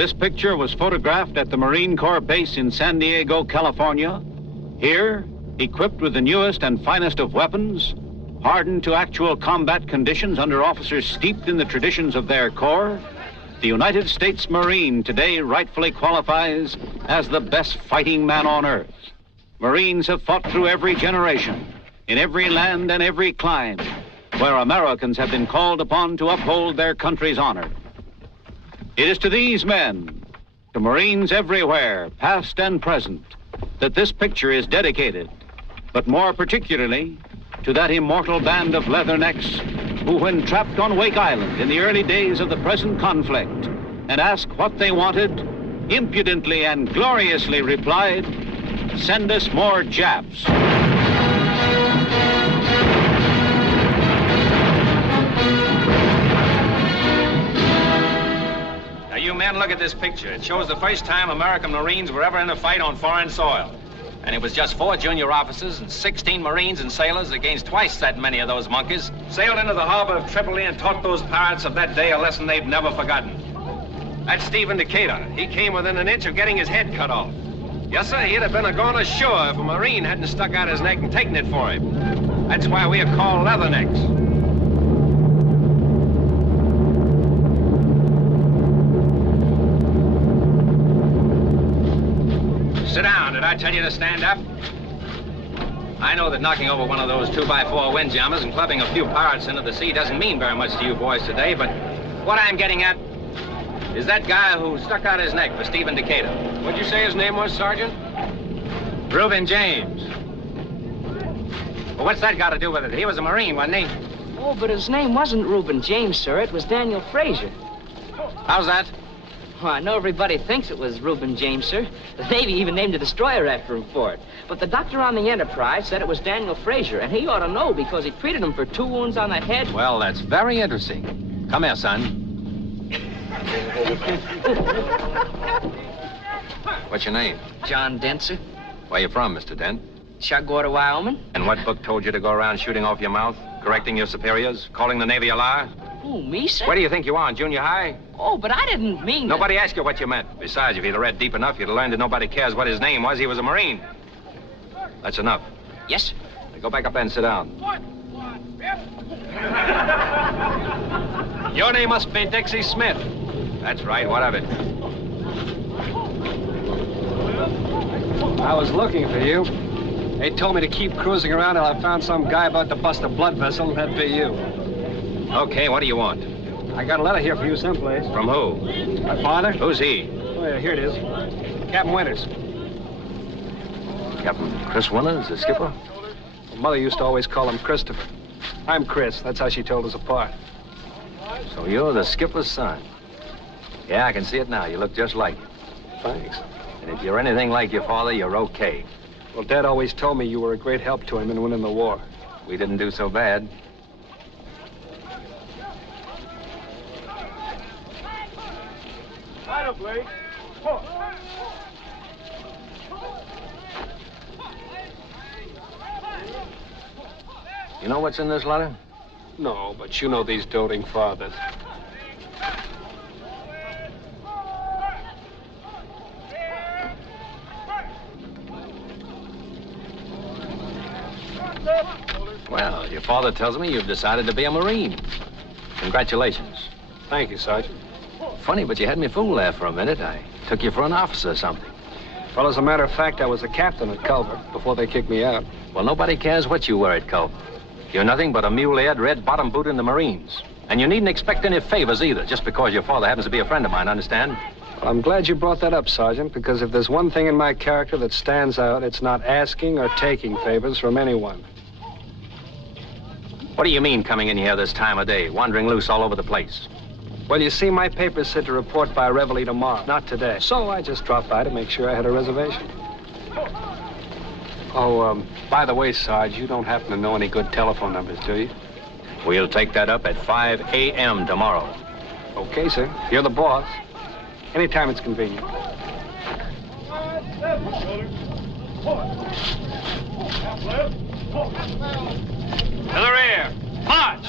This picture was photographed at the Marine Corps base in San Diego, California. Here, equipped with the newest and finest of weapons, hardened to actual combat conditions under officers steeped in the traditions of their corps, the United States Marine today rightfully qualifies as the best fighting man on earth. Marines have fought through every generation, in every land and every clime, where Americans have been called upon to uphold their country's honor. It is to these men, to Marines everywhere, past and present, that this picture is dedicated, but more particularly to that immortal band of leathernecks who, when trapped on Wake Island in the early days of the present conflict and asked what they wanted, impudently and gloriously replied, "Send us more Japs." Now, you men, look at this picture. It shows the first time American Marines were ever in a fight on foreign soil. And it was just 4 junior officers and 16 Marines and sailors against twice that many of those monkeys. Sailed into the harbor of Tripoli and taught those pirates of that day a lesson they've never forgotten. That's Stephen Decatur. He came within an inch of getting his head cut off. Yes, sir, he'd have been a gone ashore if a Marine hadn't stuck out his neck and taken it for him. That's why we are called leathernecks. Sit down. Did I tell you to stand up? I know that knocking over one of those 2x4 windjammers and clubbing a few pirates into the sea doesn't mean very much to you boys today, but what I'm getting at is that guy who stuck out his neck for Stephen Decatur. What'd you say his name was, Sergeant? Reuben James. Well, what's that got to do with it? He was a Marine, wasn't he? Oh, but his name wasn't Reuben James, sir. It was Daniel Fraser. How's that? Well, I know everybody thinks it was Reuben James, sir. The Navy even named a destroyer after him for it. But the doctor on the Enterprise said it was Daniel Fraser, and he ought to know because he treated him for 2 wounds on the head. Well, that's very interesting. Come here, son. What's your name? John Dent, sir. Where you from, Mr. Dent? Chugwater, Wyoming. And what book told you to go around shooting off your mouth, correcting your superiors, calling the Navy a liar? Oh, me, sir? Where do you think you are, in junior high? Oh, but I didn't mean Nobody asked you what you meant. Besides, if you'd have read deep enough, you'd have learned that nobody cares what his name was. He was a Marine. That's enough. Yes, sir. Now go back up there and sit down. Your name must be Dixie Smith. That's right. What of it? I was looking for you. They told me to keep cruising around till I found some guy about to bust a blood vessel. That'd be you. Okay, what do you want? I got a letter here for you someplace. From who? My father? Who's he? Oh, yeah, here it is. Captain Winters. Captain Chris Winters, the skipper? Mother used to always call him Christopher. I'm Chris. That's how she told us apart. So you're the skipper's son. Yeah, I can see it now. You look just like him. Thanks. And if you're anything like your father, you're okay. Well, Dad always told me you were a great help to him in winning the war. We didn't do so bad. You know what's in this letter? No, but you know these doting fathers. Well, your father tells me you've decided to be a Marine. Congratulations. Thank you, Sergeant. Funny, but you had me fooled there for a minute. I took you for an officer or something. Well, as a matter of fact, I was a captain at Culver before they kicked me out. Well, nobody cares what you were at Culver. You're nothing but a mule-eared, red-bottom boot in the Marines. And you needn't expect any favors either, just because your father happens to be a friend of mine, understand? Well, I'm glad you brought that up, Sergeant, because if there's one thing in my character that stands out, it's not asking or taking favors from anyone. What do you mean coming in here this time of day, wandering loose all over the place? Well, you see, my paper said to report by Reveille tomorrow, not today. So I just dropped by to make sure I had a reservation. Oh, by the way, Sarge, you don't happen to know any good telephone numbers, do you? We'll take that up at 5 a.m. tomorrow. Okay, sir. You're the boss. Anytime it's convenient. To the rear. March!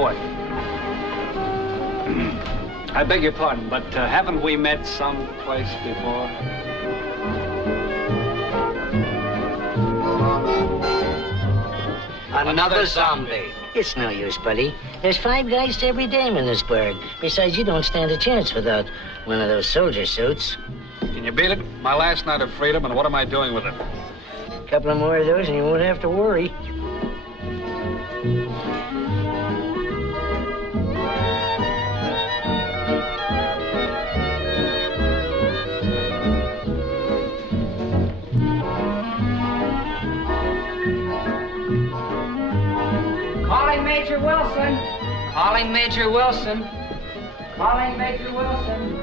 boy. I beg your pardon, but haven't we met someplace before? Another zombie. It's no use, buddy. There's 5 guys to every dame in this burg. Besides, you don't stand a chance without one of those soldier suits. Can you beat it? My last night of freedom, and what am I doing with it? A couple of more of those and you won't have to worry. Calling Major Wilson. Calling Major Wilson. Calling Major Wilson.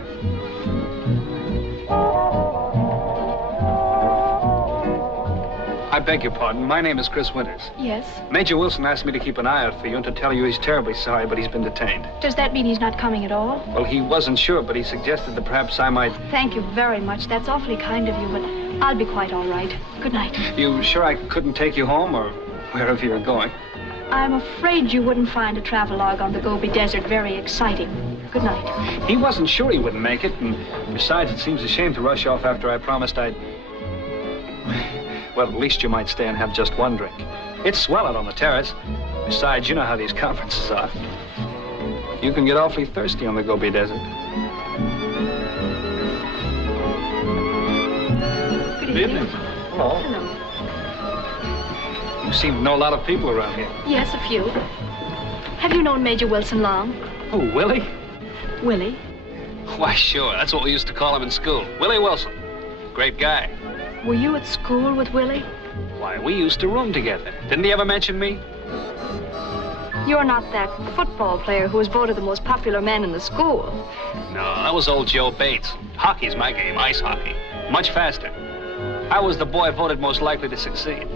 I beg your pardon. My name is Chris Winters. Yes. Major Wilson asked me to keep an eye out for you and to tell you he's terribly sorry, but he's been detained. Does that mean he's not coming at all? Well, he wasn't sure, but he suggested that perhaps I might... Thank you very much. That's awfully kind of you, but I'll be quite all right. Good night. You sure I couldn't take you home or wherever you're going? I'm afraid you wouldn't find a travelogue on the Gobi Desert very exciting. Good night. He wasn't sure he wouldn't make it, and besides, it seems a shame to rush off after I promised I'd... Well, at least you might stay and have just one drink. It's swell out on the terrace. Besides, you know how these conferences are. You can get awfully thirsty on the Gobi Desert. Good evening. Hello. Hello. You seem to know a lot of people around here. Yes, a few. Have you known Major Wilson long? Oh, Willie? Willie? Why, sure. That's what we used to call him in school. Willie Wilson. Great guy. Were you at school with Willie? Why, we used to room together. Didn't he ever mention me? You're not that football player who was voted the most popular man in the school. No, that was old Joe Bates. Hockey's my game, ice hockey. Much faster. I was the boy voted most likely to succeed.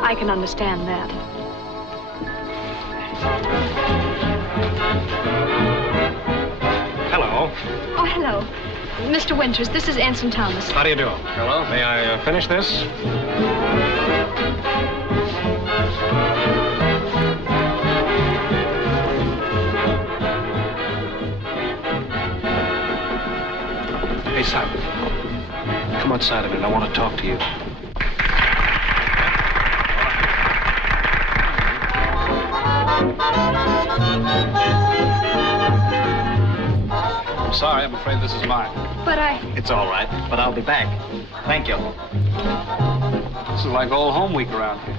I can understand that. Hello. Oh, hello. Mr. Winters, this is Ensign Thomas. How do you do? Hello. May I finish this? Hey, Simon. Come outside a minute. I want to talk to you. I'm sorry. I'm afraid this is mine. But It's all right, but I'll be back. Thank you. This is like old home week around here.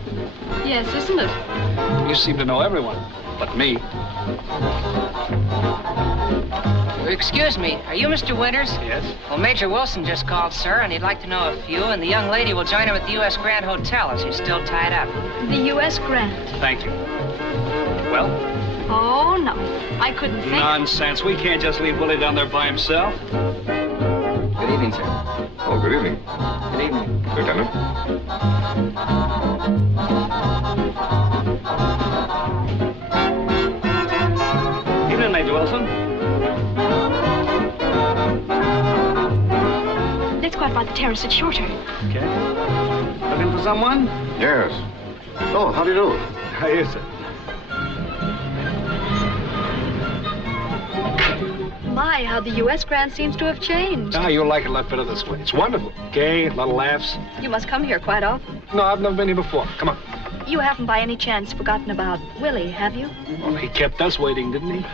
yes, isn't it? You seem to know everyone, but me. Excuse me, are you Mr. Winters? Yes? Well, Major Wilson just called, sir, and he'd like to know if you and the young lady will join him at the U.S. Grand Hotel as he's still tied up. The U.S. Grant. Thank you. Well? Oh, no. I couldn't think. Nonsense. We can't just leave Willie down there by himself. Good evening, sir. Oh, good evening. Good evening. Lieutenant. Evening, Major Wilson. Let's go out by the terrace. It's shorter. Okay. Looking for someone? Yes. Oh, how do you do? How is it? My, how the U.S. Grant seems to have changed. Ah, you'll like it a lot better this way. It's wonderful. Gay, a lot of laughs. You must come here quite often. No, I've never been here before. Come on. You haven't by any chance forgotten about Willie, have you? Well, he kept us waiting, didn't he?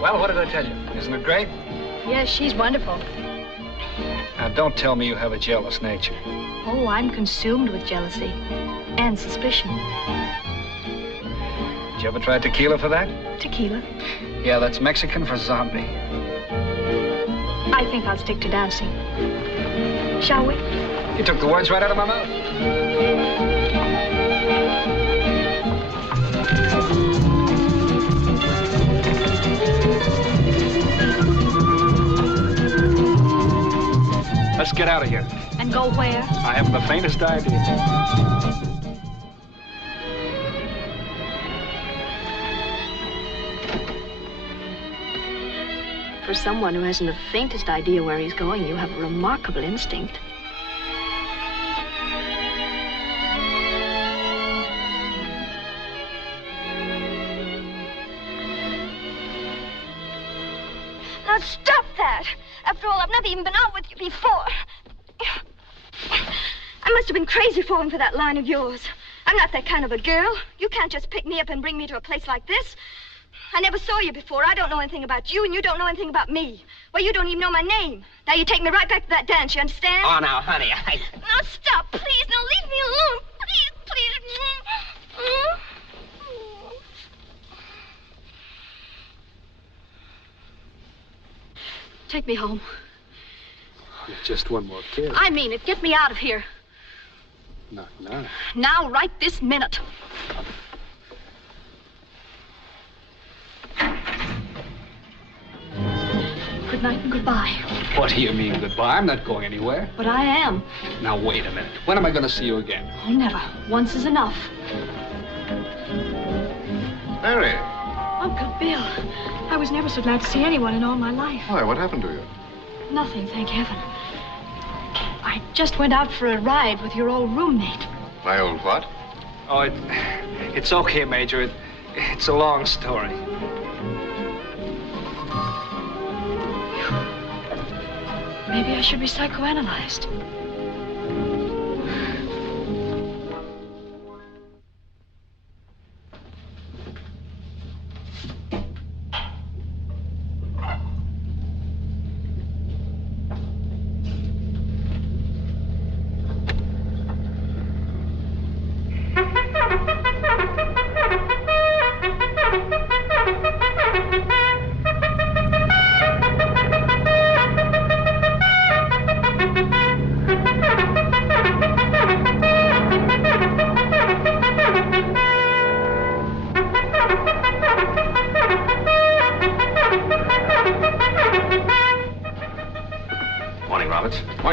Well, what did I tell you? Isn't it great? Yes, she's wonderful. Now, don't tell me you have a jealous nature. Oh, I'm consumed with jealousy and suspicion. Did you ever try tequila for that? Tequila. Yeah, that's Mexican for zombie. I think I'll stick to dancing. Shall we? You took the words right out of my mouth. Let's get out of here. And go where? I haven't the faintest idea. For someone who hasn't the faintest idea where he's going, you have a remarkable instinct. Now stop that! After all, I've never even been out with you before. I must have been crazy falling for that line of yours. I'm not that kind of a girl. You can't just pick me up and bring me to a place like this. I never saw you before. I don't know anything about you, and you don't know anything about me. Well, you don't even know my name. Now you take me right back to that dance, you understand? Oh, now, honey, Now stop, please. Now leave me alone. Please, please. Take me home. Just one more kiss. I mean it. Get me out of here. Not now. Now, right this minute. Good night and goodbye. What do you mean, goodbye? I'm not going anywhere. But I am. Now, wait a minute. When am I going to see you again? Oh, never. Once is enough. Mary. Uncle Bill, I was never so glad to see anyone in all my life. Why, what happened to you? Nothing, thank heaven. I just went out for a ride with your old roommate. My old what? Oh, it's okay, Major. It's a long story. Maybe I should be psychoanalyzed.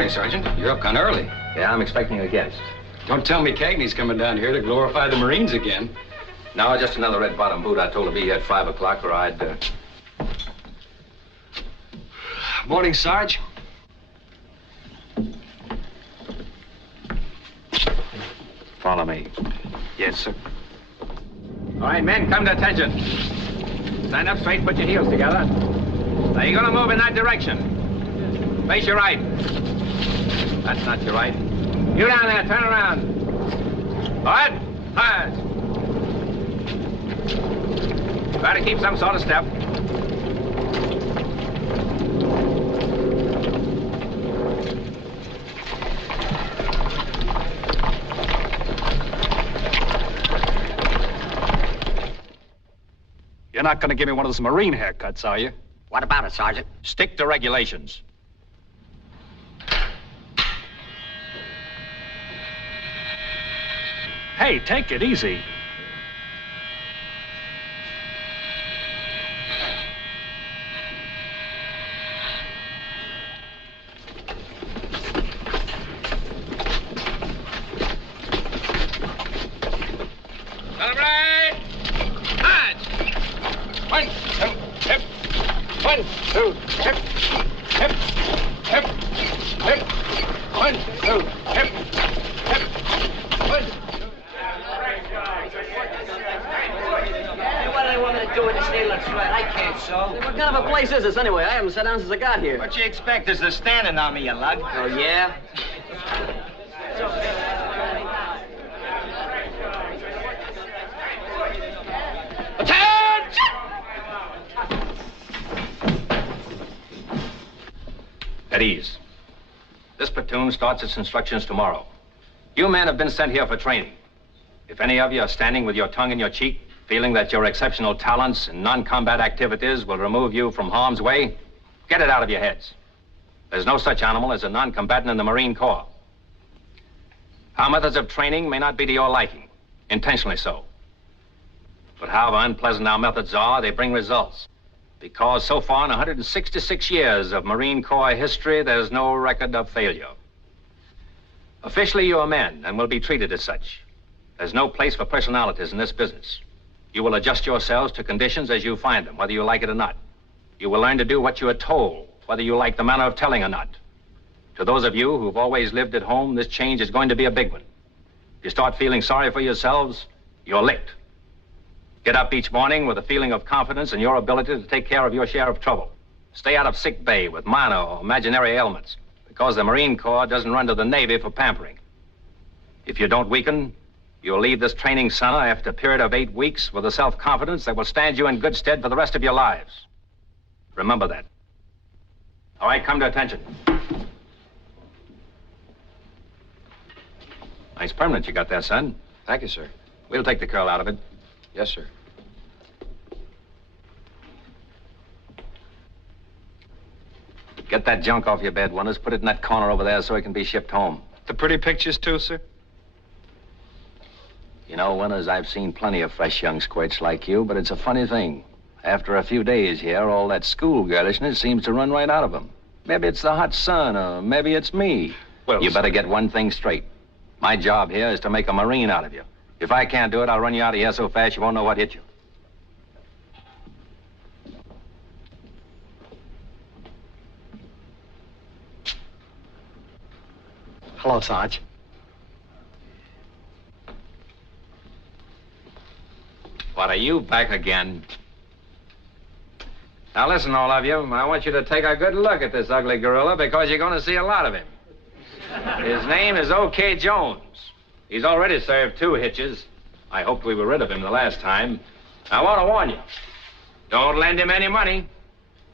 Sergeant. You're up kind of early. Yeah, I'm expecting a guest. Don't tell me Cagney's coming down here to glorify the Marines again. No, just another red bottom boot. I told him to be here at 5 o'clock or I'd... Morning, Sarge. Follow me. Yes, sir. All right, men, come to attention. Stand up straight, put your heels together. Now, you're gonna move in that direction. Face your right. That's not your right. You down there, turn around. Hard. Hard. Try to keep some sort of step. You're not going to give me one of those Marine haircuts, are you? What about it, Sergeant? Stick to regulations. Hey, take it easy. Celebrate! March! 1, 2, hip. 1, 2, hip. Hip. Hip. Hip. 1, 2, hip. Hip. 1. What do they want me to do with this needle and thread? I can't sew. What kind of a place is this anyway? I haven't sat down since I got here. What you expect? There's a standing on me, you lug. Oh, yeah? At ease. This platoon starts its instructions tomorrow. You men have been sent here for training. If any of you are standing with your tongue in your cheek, feeling that your exceptional talents in non-combat activities will remove you from harm's way, get it out of your heads. There's no such animal as a non-combatant in the Marine Corps. Our methods of training may not be to your liking, intentionally so. But however unpleasant our methods are, they bring results. Because so far in 166 years of Marine Corps history, there's no record of failure. Officially, you are men and will be treated as such. There's no place for personalities in this business. You will adjust yourselves to conditions as you find them, whether you like it or not. You will learn to do what you are told, whether you like the manner of telling or not. To those of you who've always lived at home, this change is going to be a big one. If you start feeling sorry for yourselves, you're licked. Get up each morning with a feeling of confidence in your ability to take care of your share of trouble. Stay out of sick bay with minor or imaginary ailments, because the Marine Corps doesn't run to the Navy for pampering. If you don't weaken, you'll leave this training center after a period of 8 weeks with a self-confidence that will stand you in good stead for the rest of your lives. Remember that. All right, come to attention. Nice permanent you got there, son. Thank you, sir. We'll take the curl out of it. Yes, sir. Get that junk off your bed, Winters. Put it in that corner over there so it can be shipped home. The pretty pictures, too, sir? You know, Winters, I've seen plenty of fresh young squirts like you, but it's a funny thing. After a few days here, all that schoolgirlishness seems to run right out of them. Maybe it's the hot sun, or maybe it's me. Well, you better get one thing straight. My job here is to make a Marine out of you. If I can't do it, I'll run you out of here so fast you won't know what hit you. Hello, Sarge. What, are you back again? Now listen, all of you. I want you to take a good look at this ugly gorilla because you're going to see a lot of him. His name is O.K. Jones. He's already served 2 hitches. I hoped we were rid of him the last time. I want to warn you. Don't lend him any money.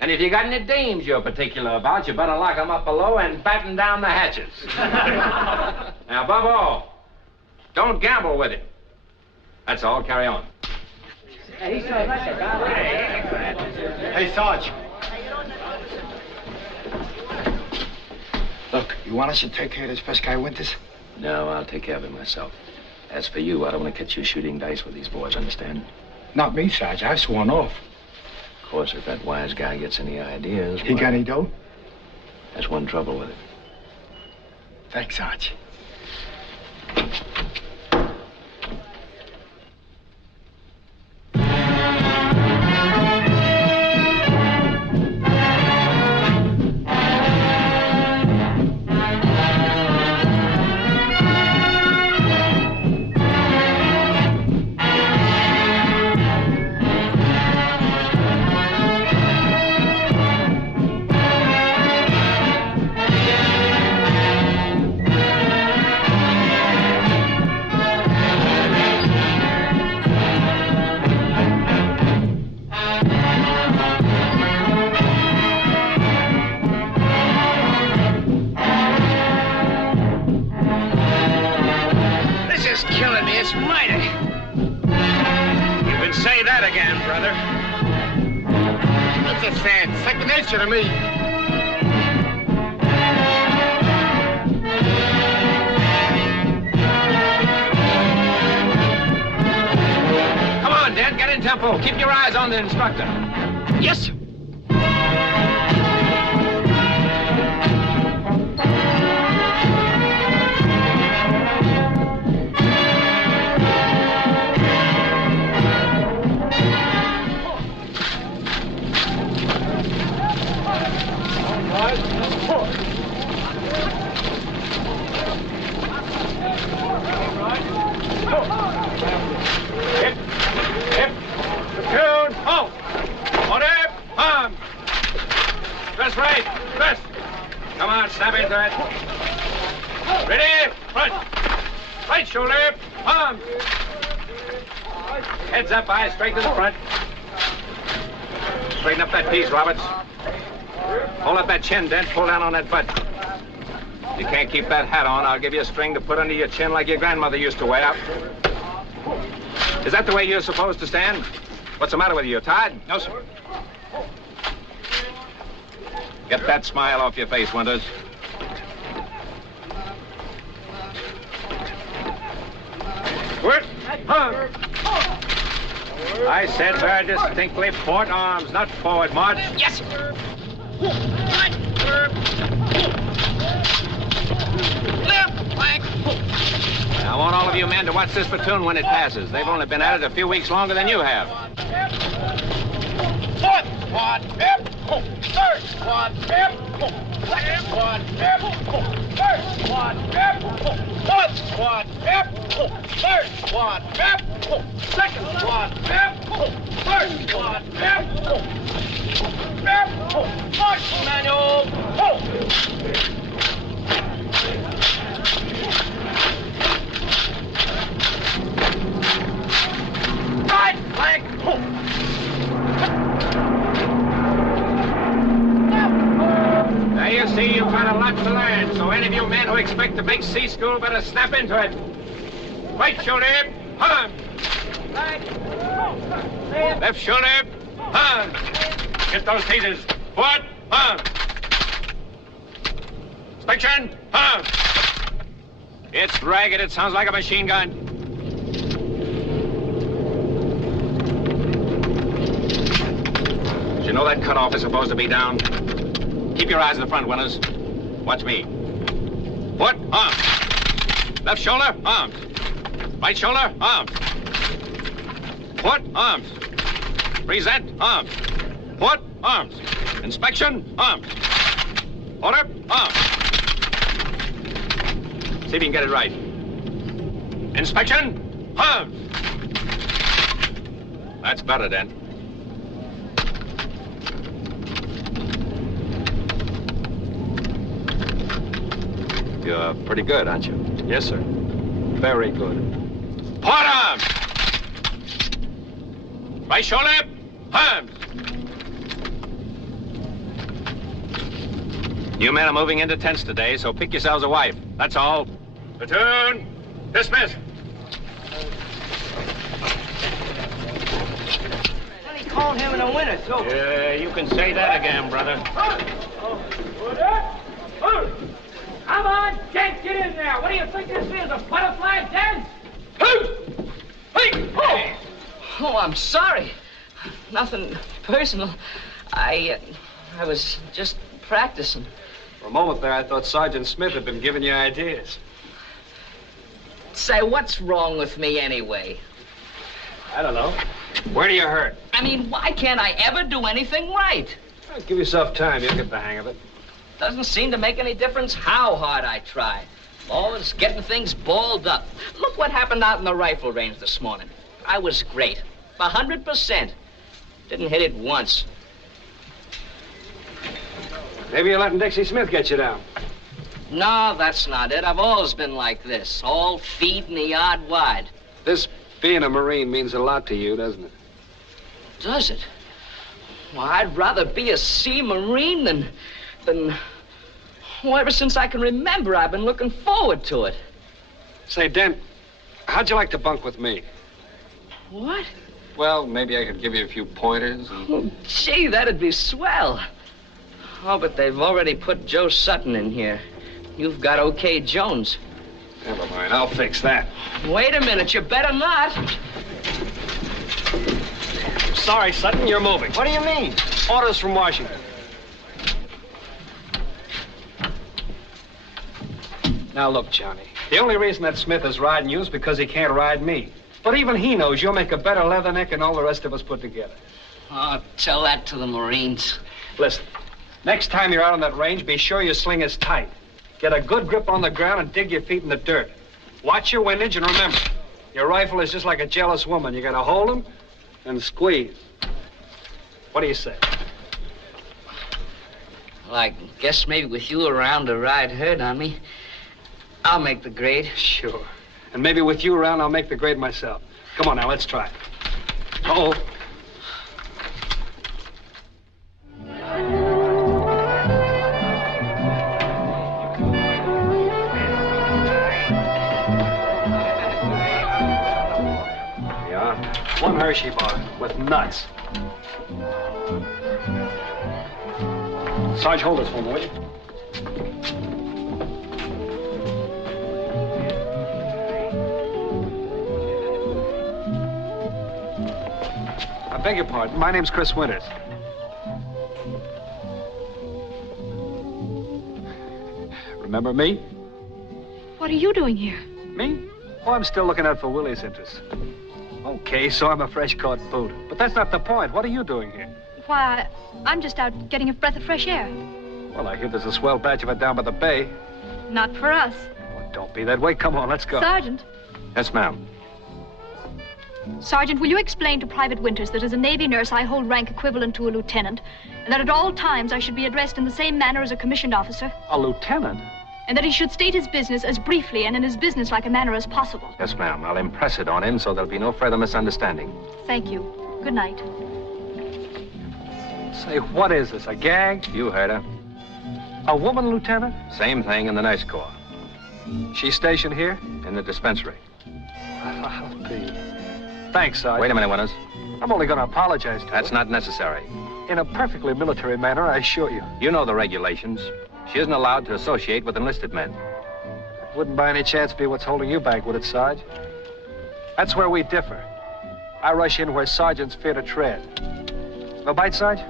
And if you got any dames you're particular about, you better lock them up below and batten down the hatches. Now, above all, don't gamble with him. That's all. Carry on. Hey, Sarge. Look, you want us to take care of this first guy, Winters? No, I'll take care of it myself. As for you, I don't want to catch you shooting dice with these boys, understand? Not me, Sarge. I've sworn off. Of course, if that wise guy gets any ideas... He got any dough? That's one trouble with it. Thanks, Sarge. Second nature to me. Come on, Dad, get in tempo. Keep your eyes on the instructor. Yes, sir. Snap into it. Ready? Front. Right shoulder. Palm. Heads up, eyes straight to the front. Straighten up that piece, Roberts. Hold up that chin, Dent. Pull down on that butt. You can't keep that hat on. I'll give you a string to put under your chin like your grandmother used to wear. Is that the way you're supposed to stand? What's the matter with you? You're tired? No, sir. Get that smile off your face, Winters. What? Huh? I said very distinctly, port arms, not forward march. Yes, sir. Left flank. I want all of you men to watch this platoon when it passes. They've only been at it a few weeks longer than you have. Fourth squad, fifth, third squad, fifth, second squad, fifth, third squad, fifth, fourth squad, fifth, third squad, fifth, second squad, fifth, third squad, fifth, march manual, right flank, Now you see, you've got a lot to learn, so any of you men who expect to make sea school better snap into it. Right shoulder, hung. Left shoulder, hung. Get those teasers. Forward, hung. Inspection, hung. It's ragged. It sounds like a machine gun. Did you know that cutoff is supposed to be down? Keep your eyes in the front, Winters. Watch me. Foot, arms. Left shoulder, arms. Right shoulder, arms. Foot, arms. Present, arms. Foot, arms. Inspection, arms. Order, arms. See if you can get it right. Inspection, arms. That's better, then. You're pretty good, aren't you? Yes, sir. Very good. Port arms! Right shoulder, arms! You men are moving into tents today, so pick yourselves a wife. That's all. Platoon, dismissed. He called him in the winter, too. Yeah, you can say that again, brother. Come on, Jake, get in there. What do you think this is, a butterfly dance? Oh, I'm sorry. Nothing personal. I was just practicing. For a moment there, I thought Sergeant Smith had been giving you ideas. Say, what's wrong with me anyway? I don't know. Where do you hurt? I mean, why can't I ever do anything right? Well, give yourself time. You'll get the hang of it. Doesn't seem to make any difference how hard I try. Always getting things balled up. Look what happened out in the rifle range this morning. I was great. 100%. Didn't hit it once. Maybe you're letting Dixie Smith get you down. No, that's not it. I've always been like this. All feet in the yard wide. This being a Marine means a lot to you, doesn't it? Does it? Well, I'd rather be a sea Marine than... Well, ever since I can remember, I've been looking forward to it. Say, Dent, how'd you like to bunk with me? What? Well, maybe I could give you a few pointers. And... Oh, gee, that'd be swell. Oh, but they've already put Joe Sutton in here. You've got OK Jones. Never mind, I'll fix that. Wait a minute, you better not. Sorry, Sutton, you're moving. What do you mean? Orders from Washington. Now, look, Johnny, the only reason that Smith is riding you is because he can't ride me. But even he knows you'll make a better leatherneck than all the rest of us put together. Oh, tell that to the Marines. Listen, next time you're out on that range, be sure your sling is tight. Get a good grip on the ground and dig your feet in the dirt. Watch your windage, and remember, your rifle is just like a jealous woman. You gotta hold him and squeeze. What do you say? Well, I guess maybe with you around to ride herd on me, I'll make the grade. Sure. And maybe with you around, I'll make the grade myself. Come on now, let's try. Uh-oh. Yeah, one Hershey bar with nuts. Sarge, hold this for me, will you? I beg your pardon. My name's Chris Winters. Remember me? What are you doing here? Me? Oh, I'm still looking out for Willie's interests. Okay, so I'm a fresh-caught boot. But that's not the point. What are you doing here? Why, I'm just out getting a breath of fresh air. Well, I hear there's a swell batch of it down by the bay. Not for us. Oh, don't be that way. Come on, let's go. Sergeant. Yes, ma'am. Sergeant, will you explain to Private Winters that as a Navy nurse I hold rank equivalent to a lieutenant, and that at all times I should be addressed in the same manner as a commissioned officer? A lieutenant? And that he should state his business as briefly and in as businesslike a manner as possible. Yes, ma'am. I'll impress it on him so there'll be no further misunderstanding. Thank you. Good night. Say, what is this, a gag? You heard her. A woman, Lieutenant? Same thing in the Nurse Corps. She's stationed here? In the dispensary. I'll be. Thanks, Sergeant. Wait a minute, Winters. I'm only going to apologize to her. That's not necessary. In a perfectly military manner, I assure you. You know the regulations. She isn't allowed to associate with enlisted men. Wouldn't by any chance be what's holding you back, would it, Sarge? That's where we differ. I rush in where sergeants fear to tread. No bite, Sarge?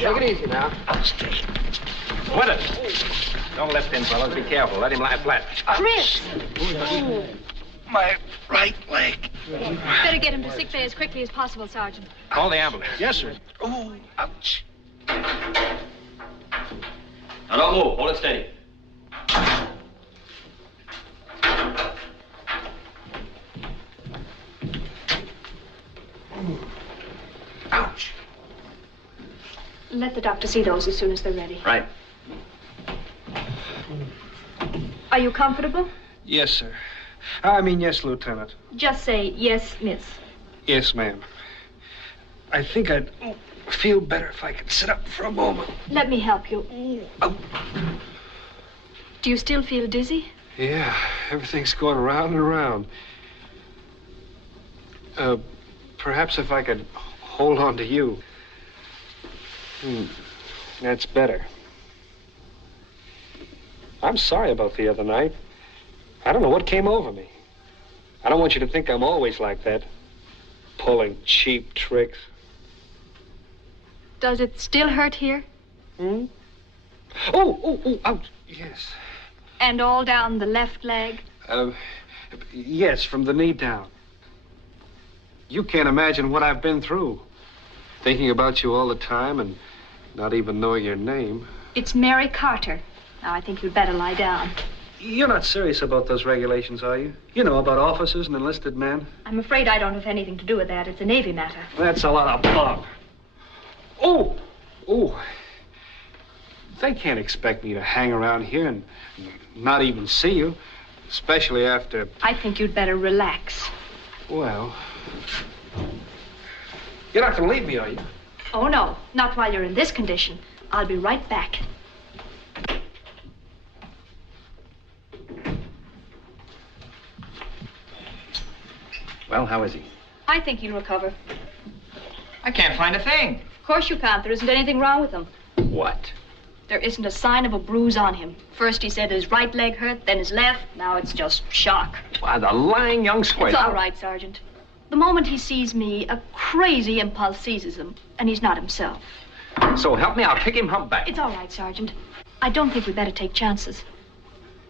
Take it easy now. Winters! Don't lift in, fellas. Be careful. Let him lie flat. Chris! My right leg. Better get him to sick bay as quickly as possible, Sergeant. Call the ambulance. Yes, sir. Oh, ouch. Now, don't move. Hold it steady. Ouch. Let the doctor see those as soon as they're ready. Right. Are you comfortable? Yes, sir. I mean, yes, Lieutenant. Just say, yes, miss. Yes, ma'am. I think I'd feel better if I could sit up for a moment. Let me help you. Oh. Do you still feel dizzy? Yeah, everything's going round and round. Perhaps if I could hold on to you. That's better. I'm sorry about the other night. I don't know what came over me. I don't want you to think I'm always like that, pulling cheap tricks. Does it still hurt here? Oh, ouch. Yes. And all down the left leg? Yes, from the knee down. You can't imagine what I've been through. Thinking about you all the time and not even knowing your name. It's Mary Carter. Now, I think you'd better lie down. You're not serious about those regulations, are you? You know, about officers and enlisted men. I'm afraid I don't have anything to do with that. It's a Navy matter. That's a lot of bunk. Oh. They can't expect me to hang around here and not even see you, especially after... I think you'd better relax. Well... You're not going to leave me, are you? Oh, no. Not while you're in this condition. I'll be right back. Well, how is he? I think he'll recover. I can't find a thing. Of course you can't. There isn't anything wrong with him. What? There isn't a sign of a bruise on him. First he said his right leg hurt, then his left. Now it's just shock. Why, the lying young squid. It's all right, Sergeant. The moment he sees me, a crazy impulse seizes him, and he's not himself. So help me, I'll kick him humpback. It's all right, Sergeant. I don't think we'd better take chances.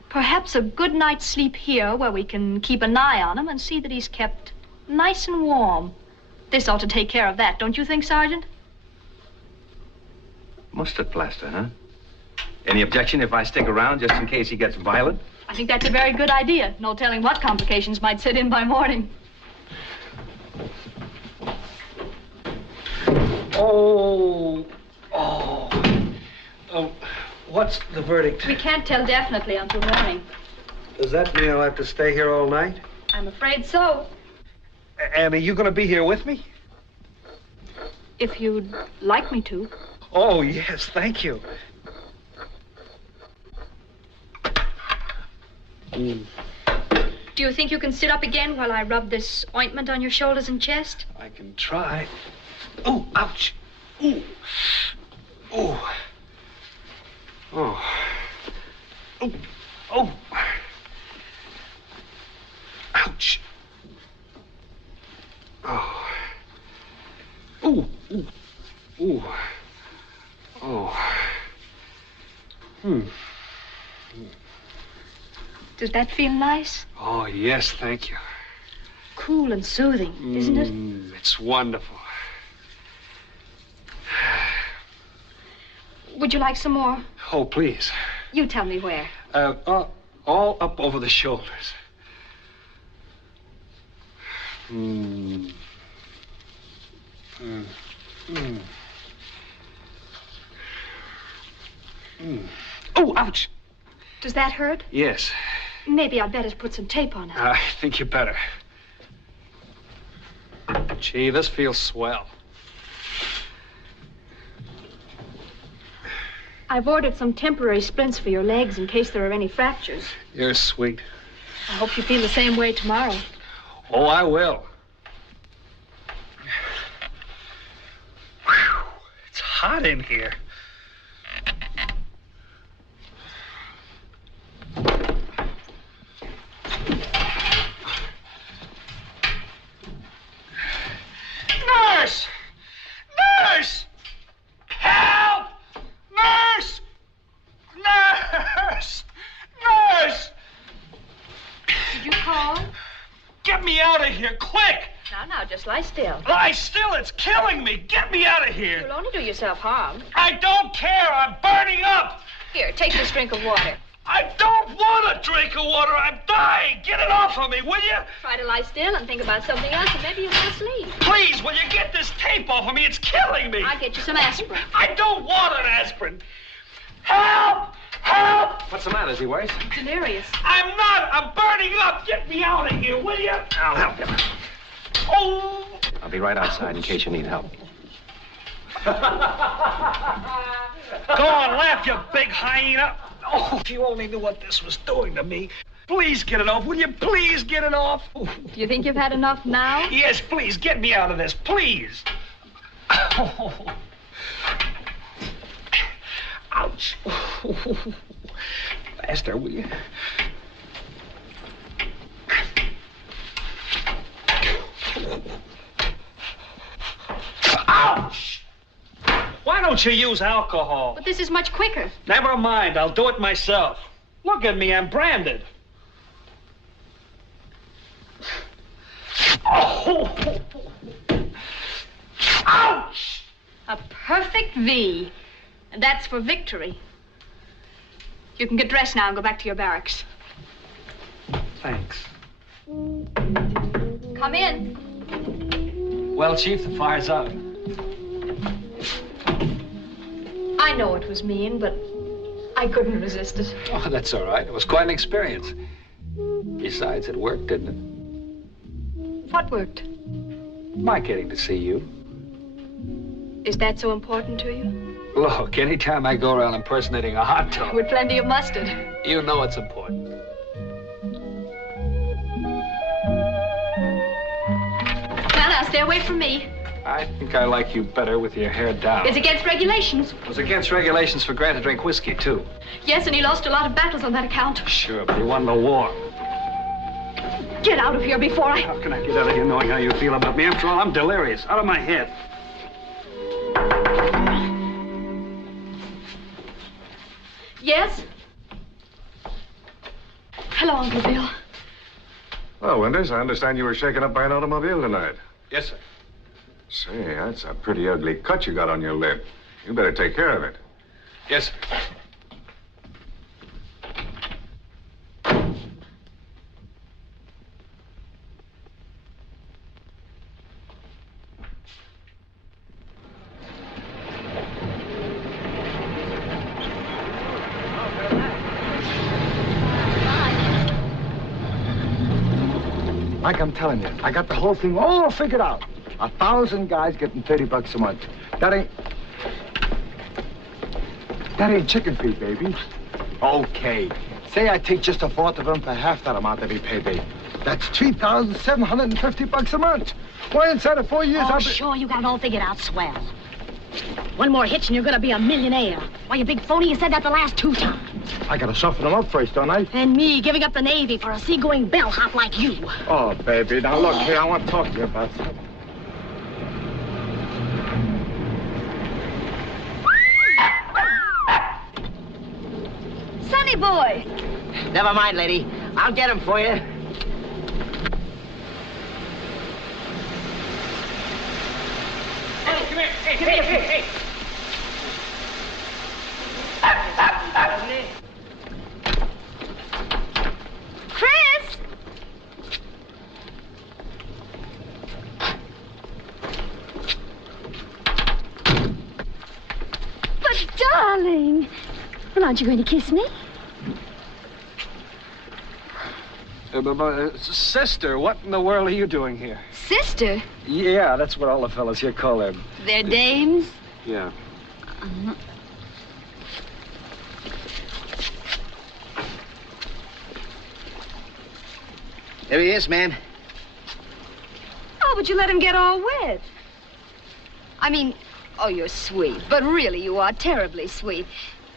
Perhaps a good night's sleep here where we can keep an eye on him and see that he's kept nice and warm. This ought to take care of that, don't you think, Sergeant? Mustard plaster, huh? Any objection if I stick around just in case he gets violent? I think that's a very good idea. No telling what complications might set in by morning. What's the verdict? We can't tell definitely until morning. Does that mean I'll have to stay here all night? I'm afraid so. And are you going to be here with me? If you'd like me to. Oh, yes, thank you. Do you think you can sit up again while I rub this ointment on your shoulders and chest? I can try. Oh, ouch. Ooh. Oh. Oh. Oh. Oh. Ouch. Oh. Ooh. Ooh. Ooh. Oh. Does that feel nice? Oh, yes, thank you. Cool and soothing, isn't it? It's wonderful. Would you like some more? Oh, please. You tell me where. All up over the shoulders. Oh, ouch! Does that hurt? Yes. Maybe I'd better put some tape on it. I think you better. Gee, this feels swell. I've ordered some temporary splints for your legs in case there are any fractures. You're sweet. I hope you feel the same way tomorrow. Oh, I will. Whew, it's hot in here. Nurse! Nurse! Help! Nurse! Nurse! Nurse! Did you call? Get me out of here, quick! Now, just lie still. Lie still, it's killing me! Get me out of here! You'll only do yourself harm. I don't care, I'm burning up! Here, take this drink of water. I don't want a drink of water, I'm dying! Get it off of me, will you? Try to lie still and think about something else, and maybe you'll go to sleep. Please, will you get this tape off of me? It's killing me! I'll get you some aspirin. I don't want an aspirin! Help! Help! What's the matter? Is he worse? Delirious. I'm not! I'm burning up! Get me out of here, will you? I'll help you. Oh! I'll be right outside in case you need help. Go on, laugh, you big hyena! Oh, if you only knew what this was doing to me. Please get it off, will you? Please get it off. Do you think you've had enough now? Yes, please, get me out of this, please. Oh. Ouch. Faster, will you? Ouch! Why don't you use alcohol? But this is much quicker. Never mind, I'll do it myself. Look at me, I'm branded. Oh! Ouch! A perfect V. And that's for victory. You can get dressed now and go back to your barracks. Thanks. Come in. Well, Chief, the fire's out. I know it was mean, but I couldn't resist it. Oh, that's all right. It was quite an experience. Besides, it worked, didn't it? What worked? My getting to see you. Is that so important to you? Look, anytime I go around impersonating a hot tub, With plenty of mustard. you know it's important. Now, stay away from me. I think I like you better with your hair down. It's against regulations. It was against regulations for Grant to drink whiskey, too. Yes, and he lost a lot of battles on that account. Sure, but he won the war. Get out of here before I... How can I get out of here knowing how you feel about me? After all, I'm delirious. Out of my head. Yes? Hello, Uncle Bill. Well, Winters, I understand you were shaken up by an automobile tonight. Yes, sir. Say, that's a pretty ugly cut you got on your lip. You better take care of it. Yes, sir. Like I'm telling you, I got the whole thing all figured out. 1,000 guys getting $30 a month. That ain't chicken feed, baby. Okay. Say I take just a fourth of them for half that amount every payday. That's $3,750 a month. Why, inside of 4 years, Oh, sure, you got it all figured out swell. One more hitch and you're gonna be a millionaire. Why, you big phony, you said that the last 2 times. I gotta soften them up first, don't I? And me giving up the Navy for a seagoing bellhop like you. Oh, baby, now look here, I want to talk to you about something. Sonny boy! Never mind, lady. I'll get him for you. Hey, come here. Hey. Chris! But, darling, well, aren't you going to kiss me? Sister, what in the world are you doing here? Sister? Yeah, that's what all the fellas here call them. They're dames? Yeah. There he is, ma'am. Oh, but you let him get all wet. I mean, oh, you're sweet. But really, you are terribly sweet.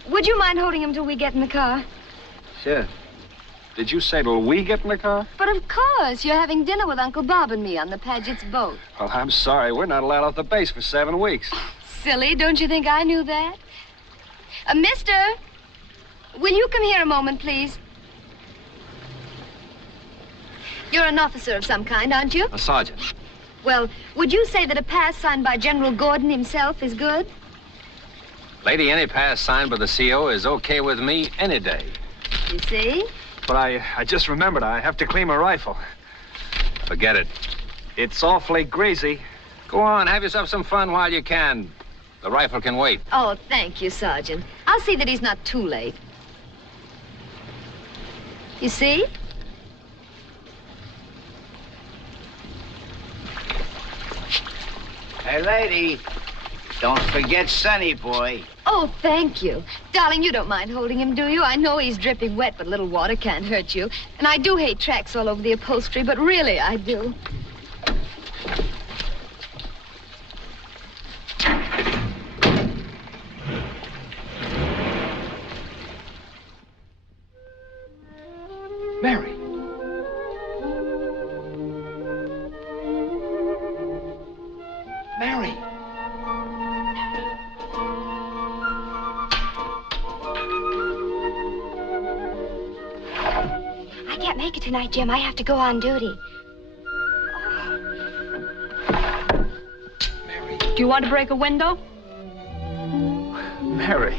Would you mind holding him till we get in the car? Sure. Did you say till we get in the car? But of course, you're having dinner with Uncle Bob and me on the Paget's boat. Well, I'm sorry. We're not allowed off the base for 7 weeks. Silly, don't you think I knew that? Mister, will you come here a moment, please? You're an officer of some kind, aren't you? A sergeant. Well, would you say that a pass signed by General Gordon himself is good? Lady, any pass signed by the CO is okay with me any day. You see? But I just remembered I have to clean my rifle. Forget it. It's awfully greasy. Go on, have yourself some fun while you can. The rifle can wait. Oh, thank you, Sergeant. I'll see that he's not too late. You see? Hey, lady, don't forget Sonny boy. Oh, thank you. Darling, you don't mind holding him, do you? I know he's dripping wet, but a little water can't hurt you. And I do hate tracks all over the upholstery, but really I do. Mary. Mary. I can't make it tonight, Jim. I have to go on duty. Do you want to break a window? Mary.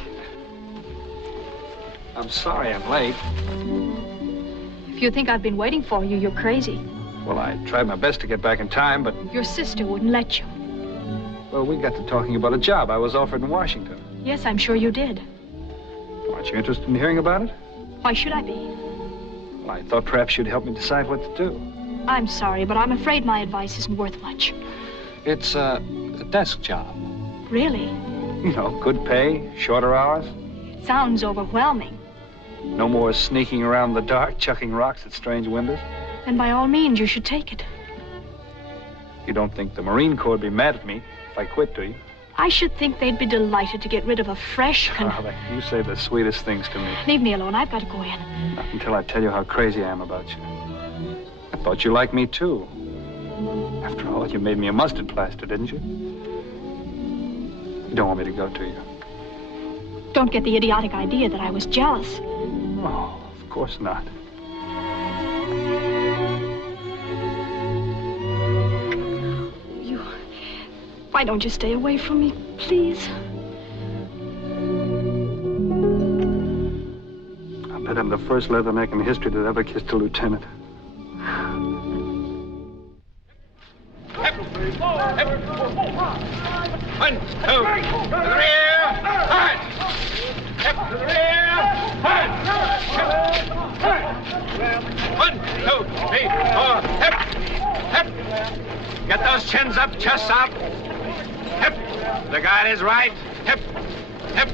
I'm sorry I'm late. If you think I've been waiting for you, you're crazy. Well, I tried my best to get back in time, but... Your sister wouldn't let you. Well, we got to talking about a job I was offered in Washington. Yes, I'm sure you did. Aren't you interested in hearing about it? Why should I be? Well, I thought perhaps you'd help me decide what to do. I'm sorry, but I'm afraid my advice isn't worth much. It's a desk job. Really? You know, good pay, shorter hours. Sounds overwhelming. No more sneaking around the dark, chucking rocks at strange windows. Then by all means, you should take it. You don't think the Marine Corps would be mad at me if I quit, do you? I should think they'd be delighted to get rid of a fresh... Darling, you say the sweetest things to me. Leave me alone. I've got to go in. Not until I tell you how crazy I am about you. I thought you liked me, too. After all, you made me a mustard plaster, didn't you? You don't want me to go, do you? Don't get the idiotic idea that I was jealous. Oh, of course not. Why don't you stay away from me, please? I bet I'm the first leatherneck in history that ever kissed a lieutenant. One, two, to the rear, hard. Step to the rear, hard. One, two, three, four, step. Hip. Get those chins up, chests out. Hip. The guide is right. Hip. Hip.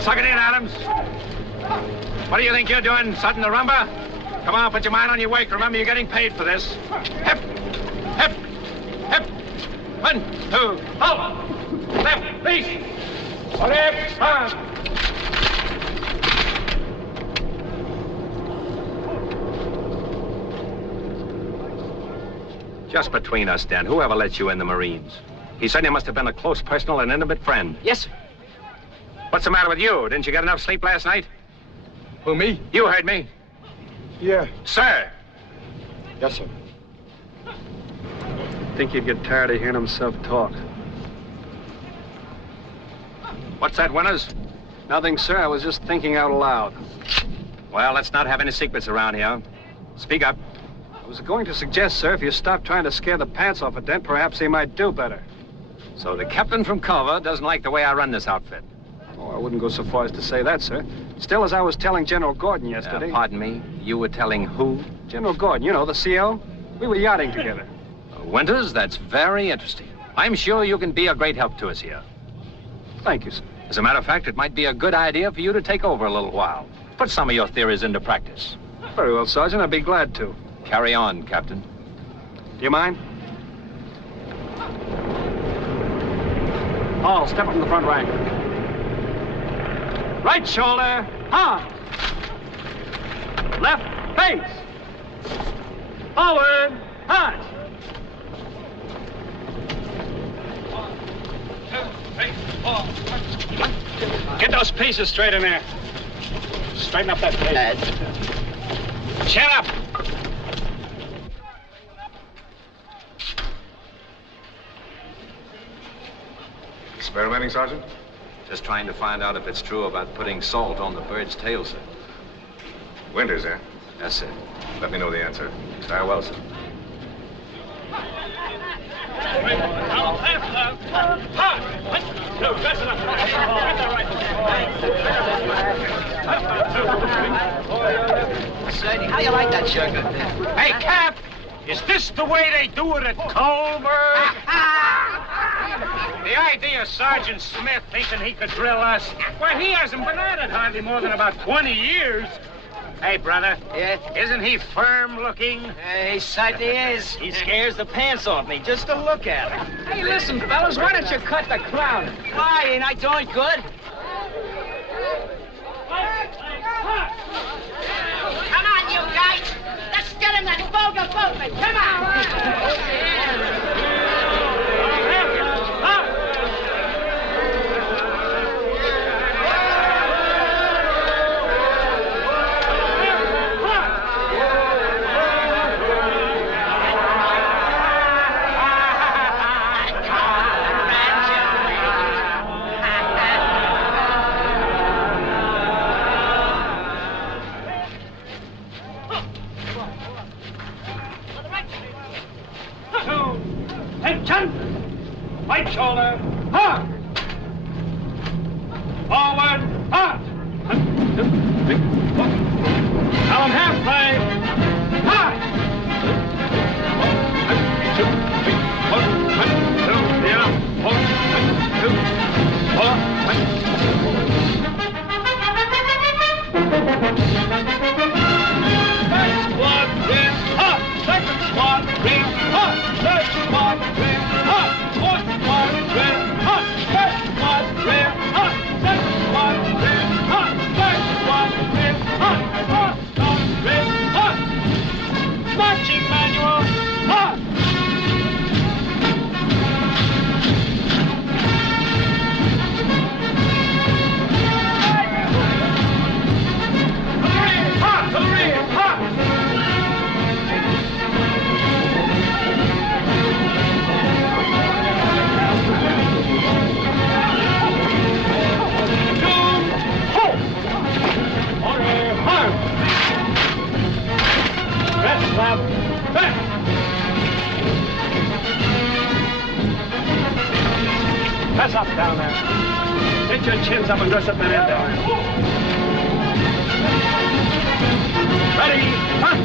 Suck it in, Adams. What do you think you're doing, Sutton the rumba? Come on, put your mind on your work. Remember, you're getting paid for this. Hip. Hip. Hip. 1, 2, halt. Left, please. Hip, on. Just between us, Dan, whoever let you in the Marines? He said you must have been a close personal and intimate friend. Yes, sir. What's the matter with you? Didn't you get enough sleep last night? Who, me? You heard me. Yeah. Sir. Yes, sir. Think you'd get tired of hearing himself talk. What's that, Winters? Nothing, sir. I was just thinking out loud. Well, let's not have any secrets around here. Speak up. I was going to suggest, sir, if you stopped trying to scare the pants off of Dent, perhaps he might do better. So the captain from Culver doesn't like the way I run this outfit. Oh, I wouldn't go so far as to say that, sir. Still, as I was telling General Gordon yesterday... Pardon me? You were telling who? General Gordon, you know, the CO. We were yachting together. Winters, that's very interesting. I'm sure you can be a great help to us here. Thank you, sir. As a matter of fact, it might be a good idea for you to take over a little while. Put some of your theories into practice. Very well, Sergeant. I'd be glad to. Carry on, Captain. Do you mind? Paul, step up in the front rank. Right shoulder, on. Left face. Forward, on. 1, 2, 3, 4. Get those pieces straight in there. Straighten up that face. Chin up. Experimenting, Sergeant? Just trying to find out if it's true about putting salt on the bird's tail, sir. Winters, eh? Yes, sir. Let me know the answer. Very well, sir. Say, how you like that sugar? Hey, Cap, is this the way they do it at Culver? The idea of Sergeant Smith thinking he could drill us. Well, he hasn't been at it hardly more than about 20 years. Hey, brother. Yeah? Isn't he firm looking? He certainly is. He scares the pants off me just to look at him. Hey, listen, fellas, why don't you cut the clown? Why, ain't I doing good? Come on, you guys. Let's get in that boga boat. Come on. Right shoulder, hard. Forward, hard. Now halfway, hard. 1, 2, 3, 4. First squad, rear, hard. Second squad, rear, hard. Third squad, rear, hard. Fourth squad, rear, hard. Fifth squad, rear, hard. Second squad, rear, hard. Third squad, rear, hard. Fourth squad, rear, hard. Marching manual, hard. To the rear, hard. Left, back. Press up down there. Get your chins up and dress up the end down. Ready, hunt.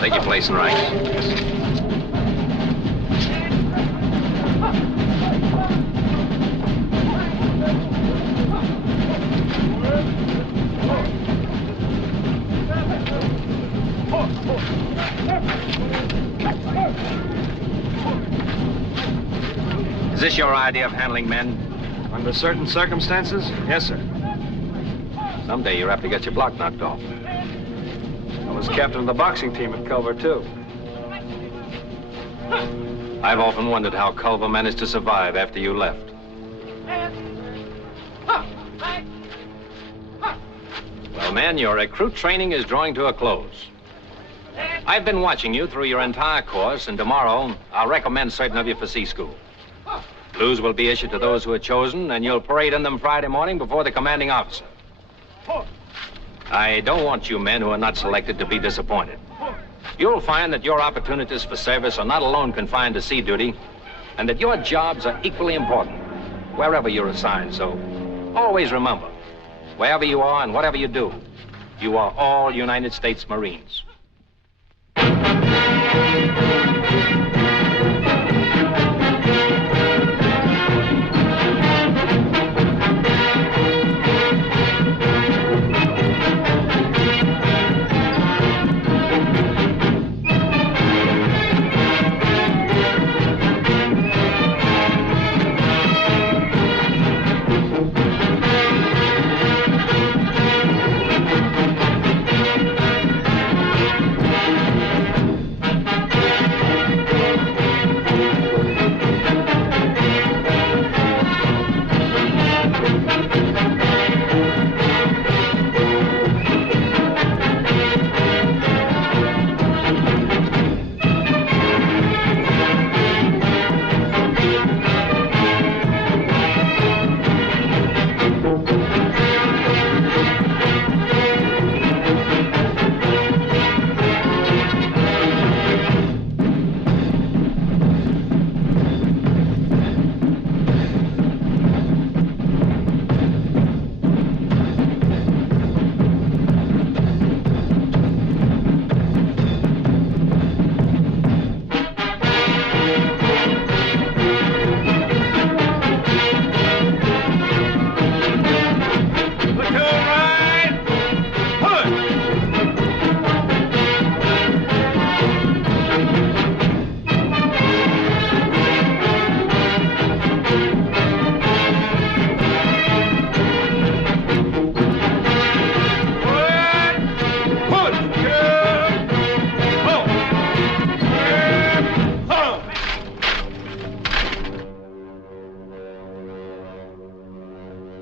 Take your place in ranks. Is this your idea of handling men? Under certain circumstances, yes, sir. Someday you're apt to get your block knocked off. I was captain of the boxing team at Culver, too. I've often wondered how Culver managed to survive after you left. Well, men, your recruit training is drawing to a close. I've been watching you through your entire course, and tomorrow I'll recommend certain of you for C School. Blues will be issued to those who are chosen, and you'll parade in them Friday morning before the commanding officer. I don't want you men who are not selected to be disappointed. You'll find that your opportunities for service are not alone confined to sea duty, and that your jobs are equally important wherever you're assigned. So always remember, wherever you are and whatever you do, you are all United States Marines.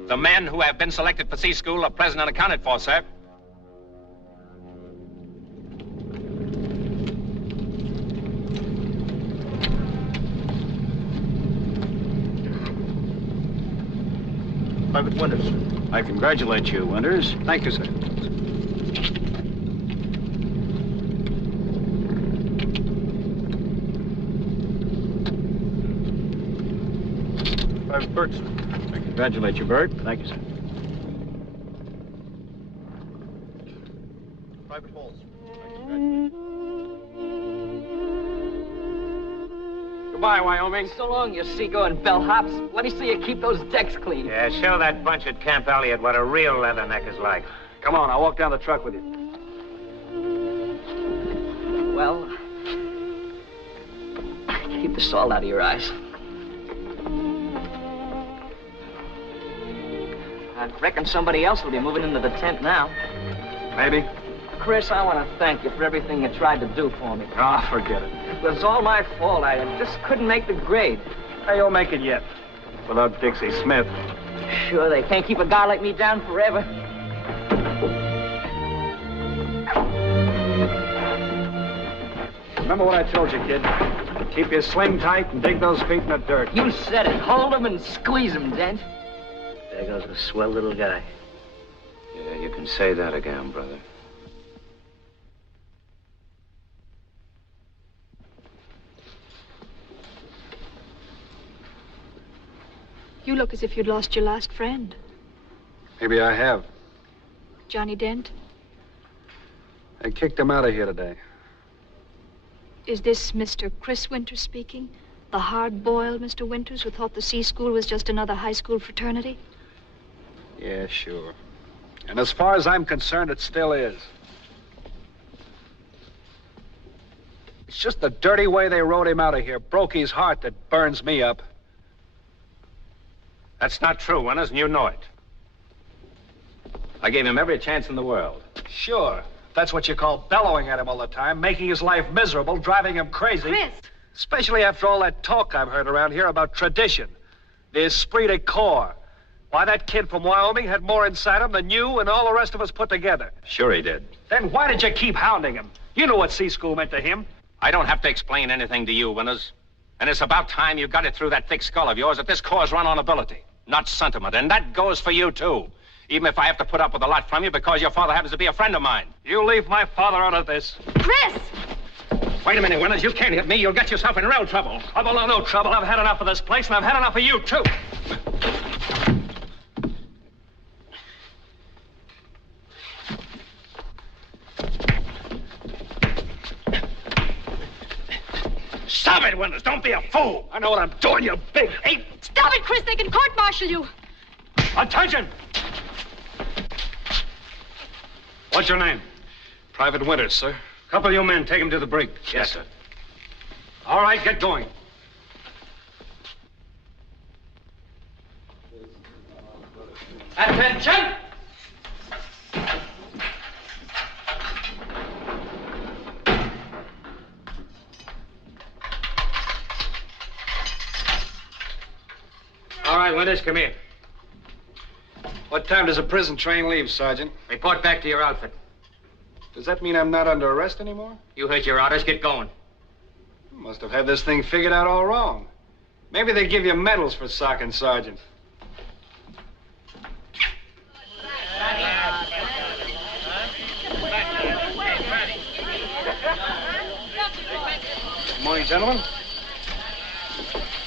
The men who have been selected for C School are present and accounted for, sir. Private Winters. I congratulate you, Winters. Thank you, sir. Private Burton. I congratulate you, Bert. Thank you, sir. Private Halls. I congratulate you. Goodbye, Wyoming. So long, you seagoing bellhops. Let me see you keep those decks clean. Yeah, show that bunch at Camp Elliott what a real leatherneck is like. Come on, I'll walk down the truck with you. Well, keep the salt out of your eyes. I reckon somebody else will be moving into the tent now. Maybe. Chris, I want to thank you for everything you tried to do for me. Ah, forget it. It was all my fault. I just couldn't make the grade. Hey, you'll make it yet. Without Dixie Smith. Sure, they can't keep a guy like me down forever. Remember what I told you, kid. Keep your sling tight and dig those feet in the dirt. You said it. Hold them and squeeze them, Dent. There goes a swell little guy. Yeah, you can say that again, brother. You look as if you'd lost your last friend. Maybe I have. Johnny Dent? I kicked him out of here today. Is this Mr. Chris Winters speaking? The hard-boiled Mr. Winters who thought the C School was just another high school fraternity? Yeah, sure. And as far as I'm concerned, it still is. It's just the dirty way they rode him out of here. Broke his heart that burns me up. That's not true, Winters, and you know it. I gave him every chance in the world. Sure. That's what you call bellowing at him all the time, making his life miserable, driving him crazy. Chris! Especially after all that talk I've heard around here about tradition. The esprit de corps. Why, that kid from Wyoming had more inside him than you and all the rest of us put together. Sure he did. Then why did you keep hounding him? You know what C School meant to him. I don't have to explain anything to you, Winters. And it's about time you got it through that thick skull of yours that this corps is run on ability, not sentiment. And that goes for you, too. Even if I have to put up with a lot from you because your father happens to be a friend of mine. You leave my father out of this. Chris! Wait a minute, Winters. You can't hit me. You'll get yourself in real trouble. No trouble. I've had enough of this place, and I've had enough of you, too. Stop it, Winters. Don't be a fool. I know what I'm doing, you big ape. Stop it, Chris. They can court-martial you. Attention! What's your name? Private Winters, sir. Couple of you men, take him to the brig. Yes, sir. All right, get going. Attention! All right, Winters, come here. What time does a prison train leave, Sergeant? Report back to your outfit. Does that mean I'm not under arrest anymore? You heard your orders. Get going. Must have had this thing figured out all wrong. Maybe they give you medals for socking, Sergeant. Good morning, gentlemen.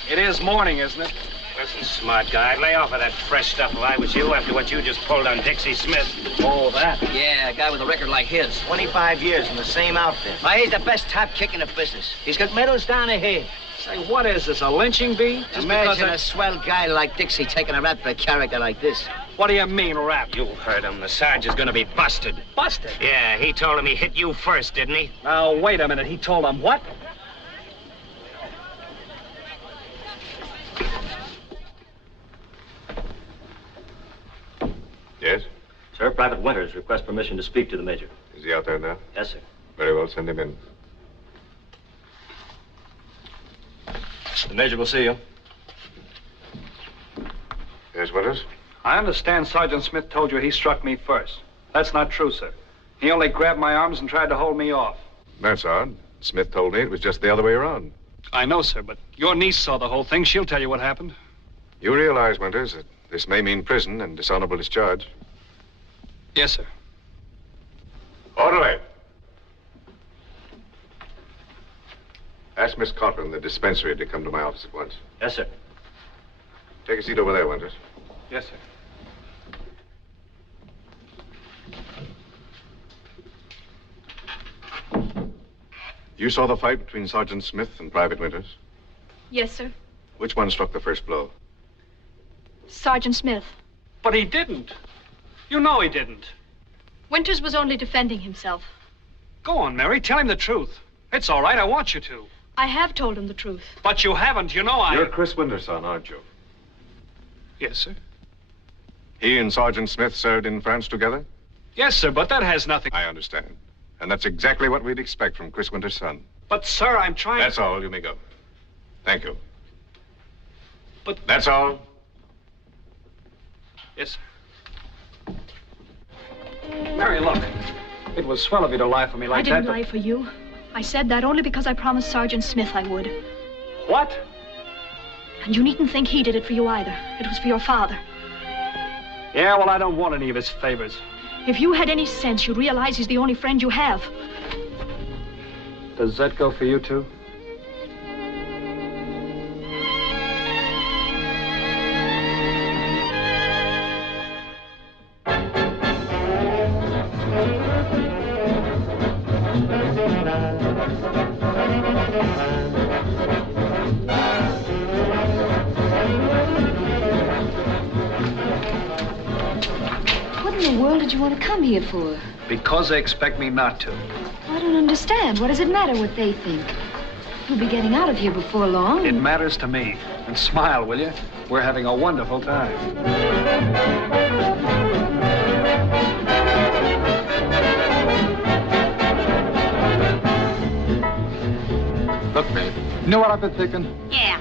It is morning, isn't it? Listen, smart guy, lay off of that fresh stuff if I was you after what you just pulled on Dixie Smith. Oh, that? Yeah, a guy with a record like his. 25 years in the same outfit. Why, he's the best top kick in the business. He's got medals down the head. Say, what is this, a lynching bee? Just Imagine a swell guy like Dixie taking a rap for a character like this. What do you mean, rap? You heard him. The Sarge is gonna be busted. Busted? Yeah, he told him he hit you first, didn't he? Now, wait a minute. He told him what? Yes? Sir, Private Winters requests permission to speak to the Major. Is he out there now? Yes, sir. Very well, send him in. The Major will see you. Yes, Winters? I understand Sergeant Smith told you he struck me first. That's not true, sir. He only grabbed my arms and tried to hold me off. That's odd. Smith told me it was just the other way around. I know, sir, but your niece saw the whole thing. She'll tell you what happened. You realize, Winters, that this may mean prison and dishonorable discharge? Yes, sir. Orderly. Ask Miss Coughlin, the dispensary, to come to my office at once. Yes, sir. Take a seat over there, Winters. Yes, sir. You saw the fight between Sergeant Smith and Private Winters? Yes, sir. Which one struck the first blow? Sergeant Smith. But he didn't. You know he didn't. Winters was only defending himself. Go on, Mary. Tell him the truth. It's all right. I want you to. I have told him the truth. But you haven't. You know I... You're Chris Winters' son, aren't you? Yes, sir. He and Sergeant Smith served in France together? Yes, sir, but that has nothing... I understand. And that's exactly what we'd expect from Chris Winters' son. But, sir, I'm trying... That's all. You may go. Thank you. But... That's all? Yes, sir. Mary, look. It was swell of you to lie for me like that. I didn't lie for you. I said that only because I promised Sergeant Smith I would. What? And you needn't think he did it for you either. It was for your father. Yeah, well, I don't want any of his favors. If you had any sense, you'd realize he's the only friend you have. Does that go for you, too? What in the world did you want to come here for? Because they expect me not to. I don't understand. What does it matter what they think? You'll be getting out of here before long. It matters to me. And smile, will you? We're having a wonderful time. Look, babe, you know what I've been thinking? Yeah.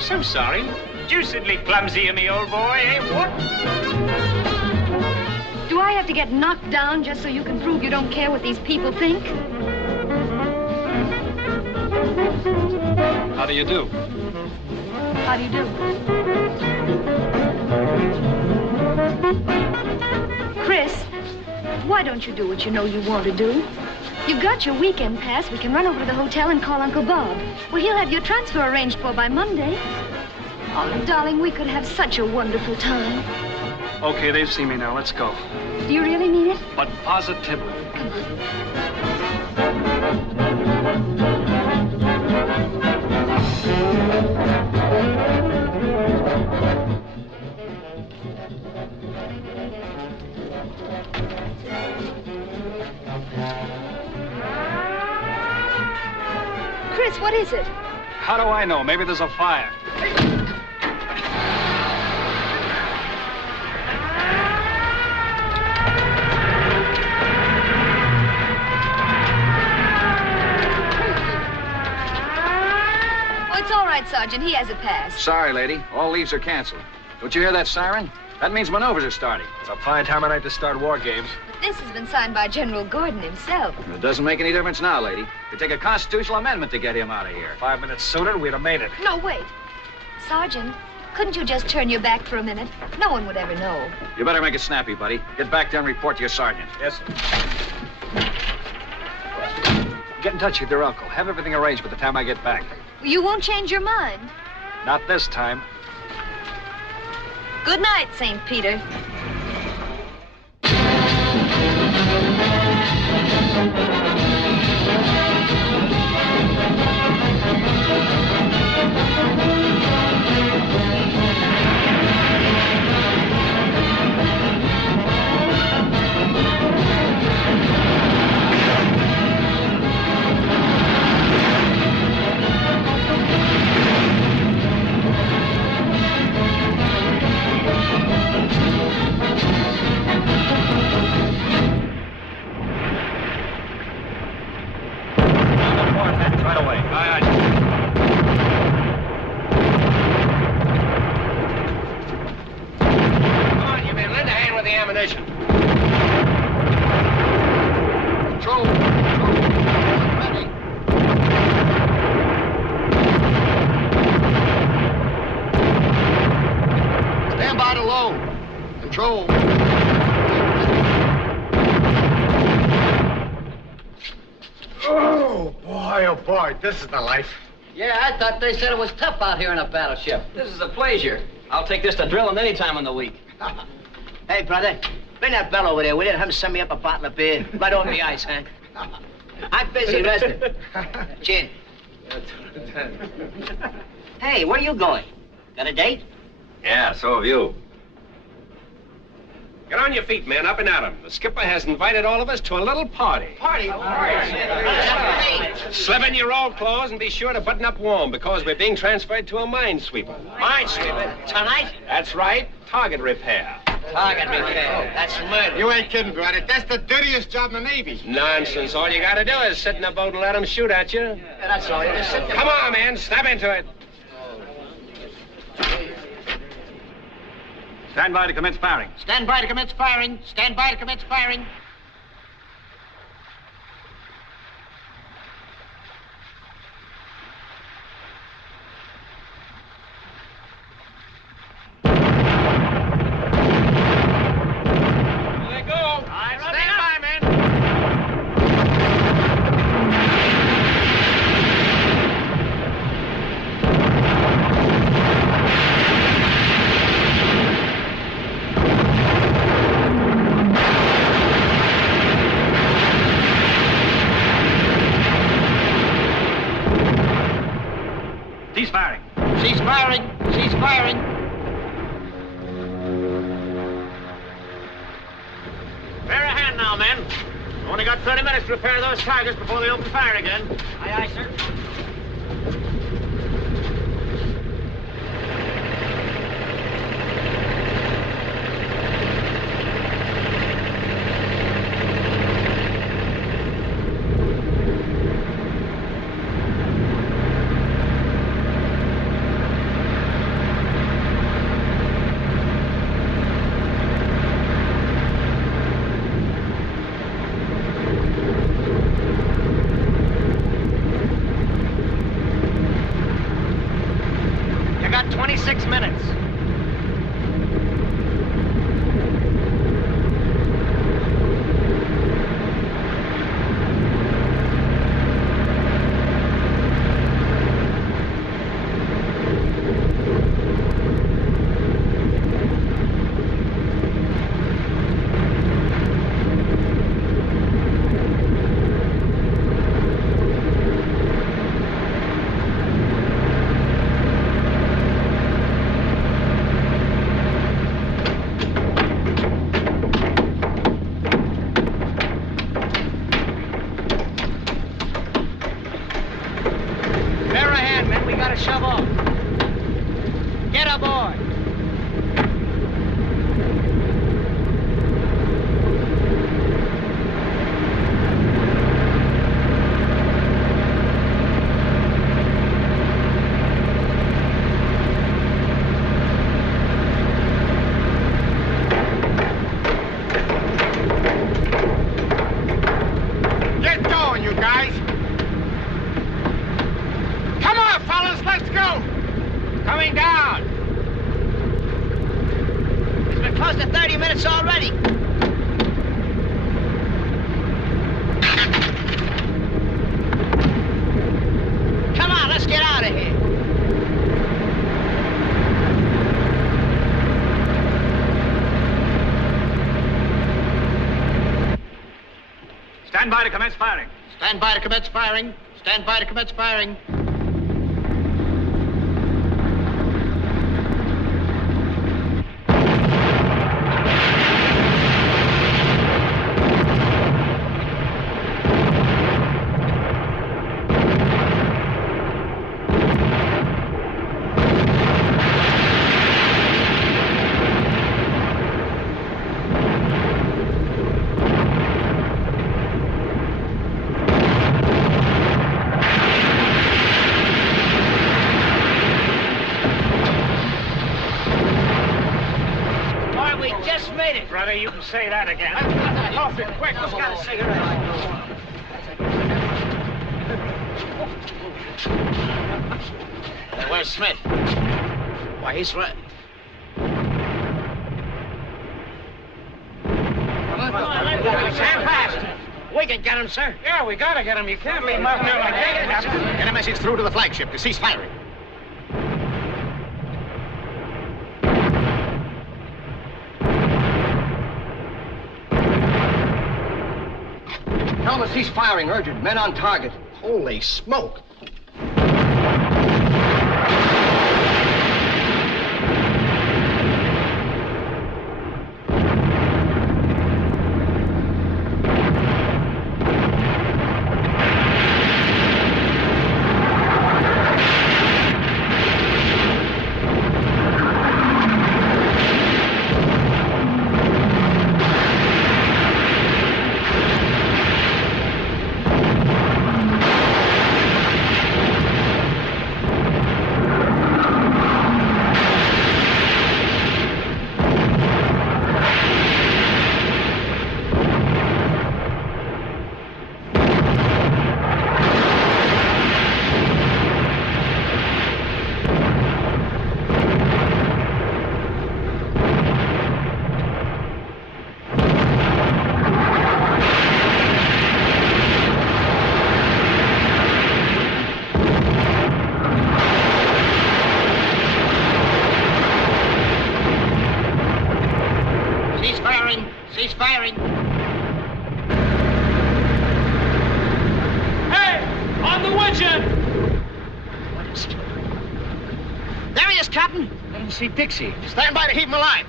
So sorry. Deucedly clumsy of me, old boy, eh? What? Do I have to get knocked down just so you can prove you don't care what these people think? How do you do? How do you do? Chris, why don't you do what you know you want to do? You've got your weekend pass. We can run over to the hotel and call Uncle Bob. Well, he'll have your transfer arranged for by Monday. Oh, darling, we could have such a wonderful time. Okay, they've seen me now. Let's go. Do you really mean it? But positively. Come Chris, what is it? How do I know? Maybe there's a fire. Oh, it's all right, Sergeant. He has a pass. Sorry, lady. All leaves are canceled. Don't you hear that siren? That means maneuvers are starting. It's a fine time of night to start war games. This has been signed by General Gordon himself. It doesn't make any difference now, lady. It'd take a constitutional amendment to get him out of here. 5 minutes sooner, we'd have made it. No, wait. Sergeant, couldn't you just turn your back for a minute? No one would ever know. You better make it snappy, buddy. Get back there and report to your sergeant. Yes, sir. Get in touch with your uncle. Have everything arranged by the time I get back. You won't change your mind. Not this time. Good night, St. Peter. Right away. Aye, aye. Come on, you men. Lend a hand with the ammunition. Control. Ready. Stand by to load. Control. Oh, boy, this is the life. Yeah, I thought they said it was tough out here in a battleship. This is a pleasure. I'll take this to drilling any time in the week. Hey, brother, bring that bell over there, will you? Have him send me up a bottle of beer. Right over the ice, huh? I'm busy resting. Chin. Hey, where are you going? Got a date? Yeah, so have you. Get on your feet, men. Up and at 'em. The skipper has invited all of us to a little party. Party? Slip in your old clothes and be sure to button up warm because we're being transferred to a minesweeper. Minesweeper? Tonight? That's right. Target repair. Target repair. That's murder. You ain't kidding, brother. That's the dirtiest job in the Navy. Nonsense. All you gotta do is sit in a boat and let 'em shoot at you. Yeah, that's all. You just sit there. Come on, man. Snap into it. Stand by to commence firing. Stand by to commence firing. Stand by to commence firing. Only got 30 minutes to repair those Tigers before they open fire again. Aye, aye, sir. You got 26 minutes. Bear a hand, men. We gotta shove off. Get aboard. Get going, you guys. Come on, fellas, let's go. Coming down. It's been close to 30 minutes already. Come on, let's get out of here. Stand by to commence firing. Stand by to commence firing. Stand by to commence firing. Boy, we just made it. Brother, you can say that again. Off it, quick. Who's got a cigarette? Hey, where's Smith? Why, he's right. Stand fast. We can get him, sir. Yeah, we gotta get him. You can't leave him out there like that, Captain. Get a message through to the flagship to cease firing. Tell them to cease firing, urgent. Men on target. Holy smoke. Cease firing. Hey! On the widget! What is it? There he is, Captain. Let him see Dixie. Stand by to heave him alive.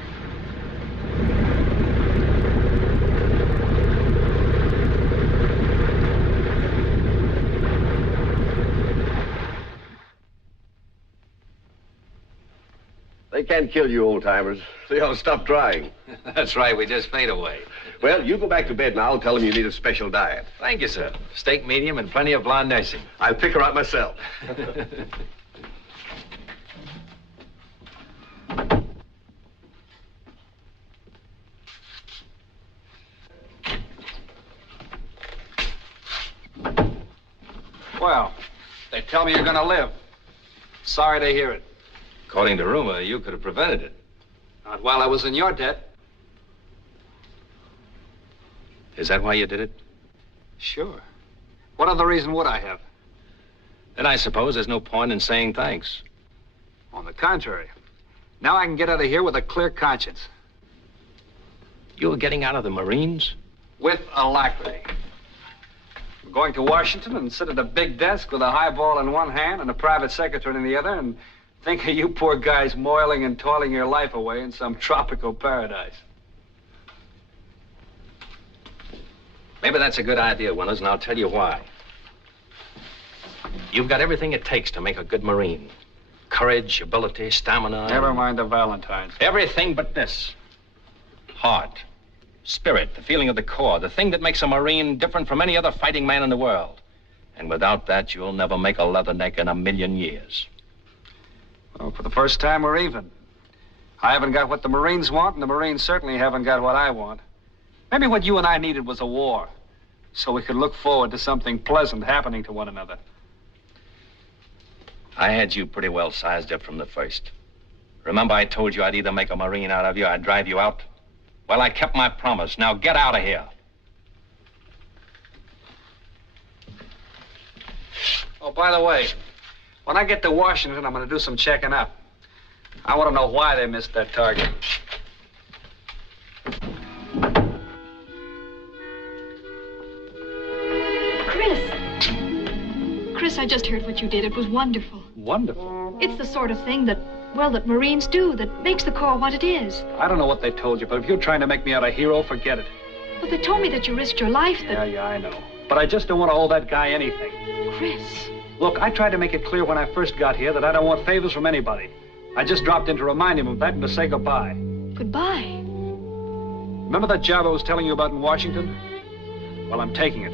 can't kill you old-timers. They all stop trying. That's right. We just fade away. Well, you go back to bed now. I'll tell them you need a special diet. Thank you, sir. Steak medium and plenty of blonde nursing. I'll pick her out myself. Well, they tell me you're going to live. Sorry to hear it. According to rumor, you could have prevented it. Not while I was in your debt. Is that why you did it? Sure. What other reason would I have? Then I suppose there's no point in saying thanks. On the contrary. Now I can get out of here with a clear conscience. You were getting out of the Marines? With alacrity. I'm going to Washington and sit at a big desk with a highball in one hand and a private secretary in the other and think of you poor guys moiling and toiling your life away in some tropical paradise. Maybe that's a good idea, Winters, and I'll tell you why. You've got everything it takes to make a good Marine. Courage, ability, stamina. Never mind the Valentines. Everything but this. Heart, spirit, the feeling of the Corps, the thing that makes a Marine different from any other fighting man in the world. And without that, you'll never make a leatherneck in a million years. Well, for the first time, we're even. I haven't got what the Marines want, and the Marines certainly haven't got what I want. Maybe what you and I needed was a war, so we could look forward to something pleasant happening to one another. I had you pretty well sized up from the first. Remember I told you I'd either make a Marine out of you or I'd drive you out? Well, I kept my promise. Now get out of here. Oh, by the way, when I get to Washington, I'm going to do some checking up. I want to know why they missed that target. Chris, I just heard what you did. It was wonderful. Wonderful? It's the sort of thing that, well, that Marines do, that makes the Corps what it is. I don't know what they told you, but if you're trying to make me out a hero, forget it. But they told me that you risked your life, that... Yeah, I know. But I just don't want to owe that guy anything. Chris. Look, I tried to make it clear when I first got here that I don't want favors from anybody. I just dropped in to remind him of that and to say goodbye. Goodbye? Remember that job I was telling you about in Washington? Well, I'm taking it.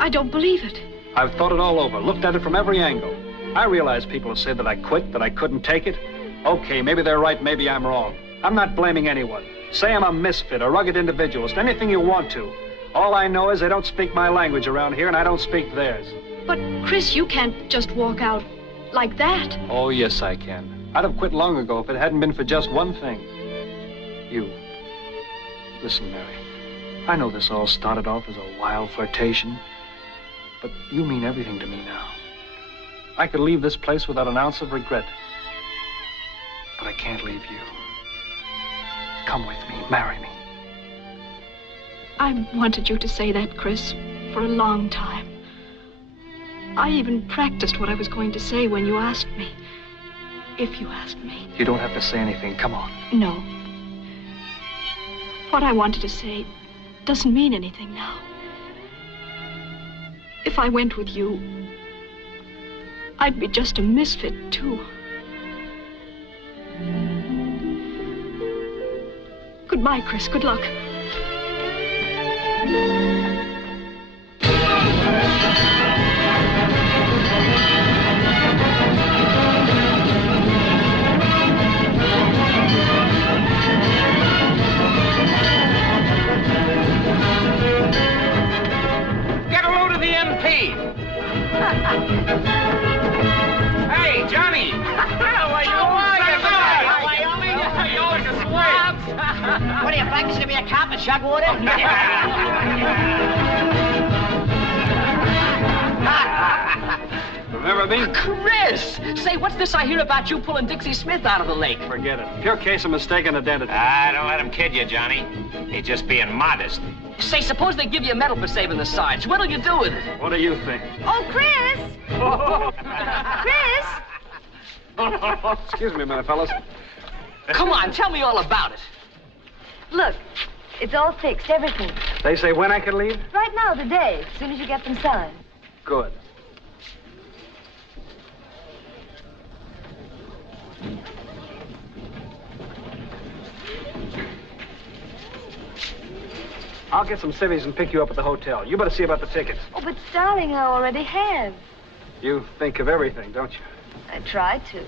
I don't believe it. I've thought it all over, looked at it from every angle. I realize people have said that I quit, that I couldn't take it. Okay, maybe they're right, maybe I'm wrong. I'm not blaming anyone. Say I'm a misfit, a rugged individualist, anything you want to. All I know is they don't speak my language around here, and I don't speak theirs. But, Chris, you can't just walk out like that. Oh, yes, I can. I'd have quit long ago if it hadn't been for just one thing. You. Listen, Mary, I know this all started off as a wild flirtation, but you mean everything to me now. I could leave this place without an ounce of regret, but I can't leave you. Come with me, marry me. I wanted you to say that, Chris, for a long time. I even practiced what I was going to say when you asked me. If you asked me. You don't have to say anything. Come on. No. What I wanted to say doesn't mean anything now. If I went with you, I'd be just a misfit, too. Goodbye, Chris. Good luck. Get a load of the MP. Hey, Johnny. How are you? Wyoming? You always a swab. What are you practicing to be a cop at Shugwater? Remember me? Chris! Say, what's this I hear about you pulling Dixie Smith out of the lake? Forget it. Pure case of mistaken identity. Don't let him kid you, Johnny. He's just being modest. Say, suppose they give you a medal for saving the Sarge. What'll you do with it? What do you think? Oh, Chris! Chris! Excuse me a minute, fellas. Come on, tell me all about it. Look, it's all fixed, everything. They say when I can leave? Right now, today, as soon as you get them signed. Good. I'll get some civvies and pick you up at the hotel. You better see about the tickets. Oh, but darling, I already have. You think of everything, don't you? I try to.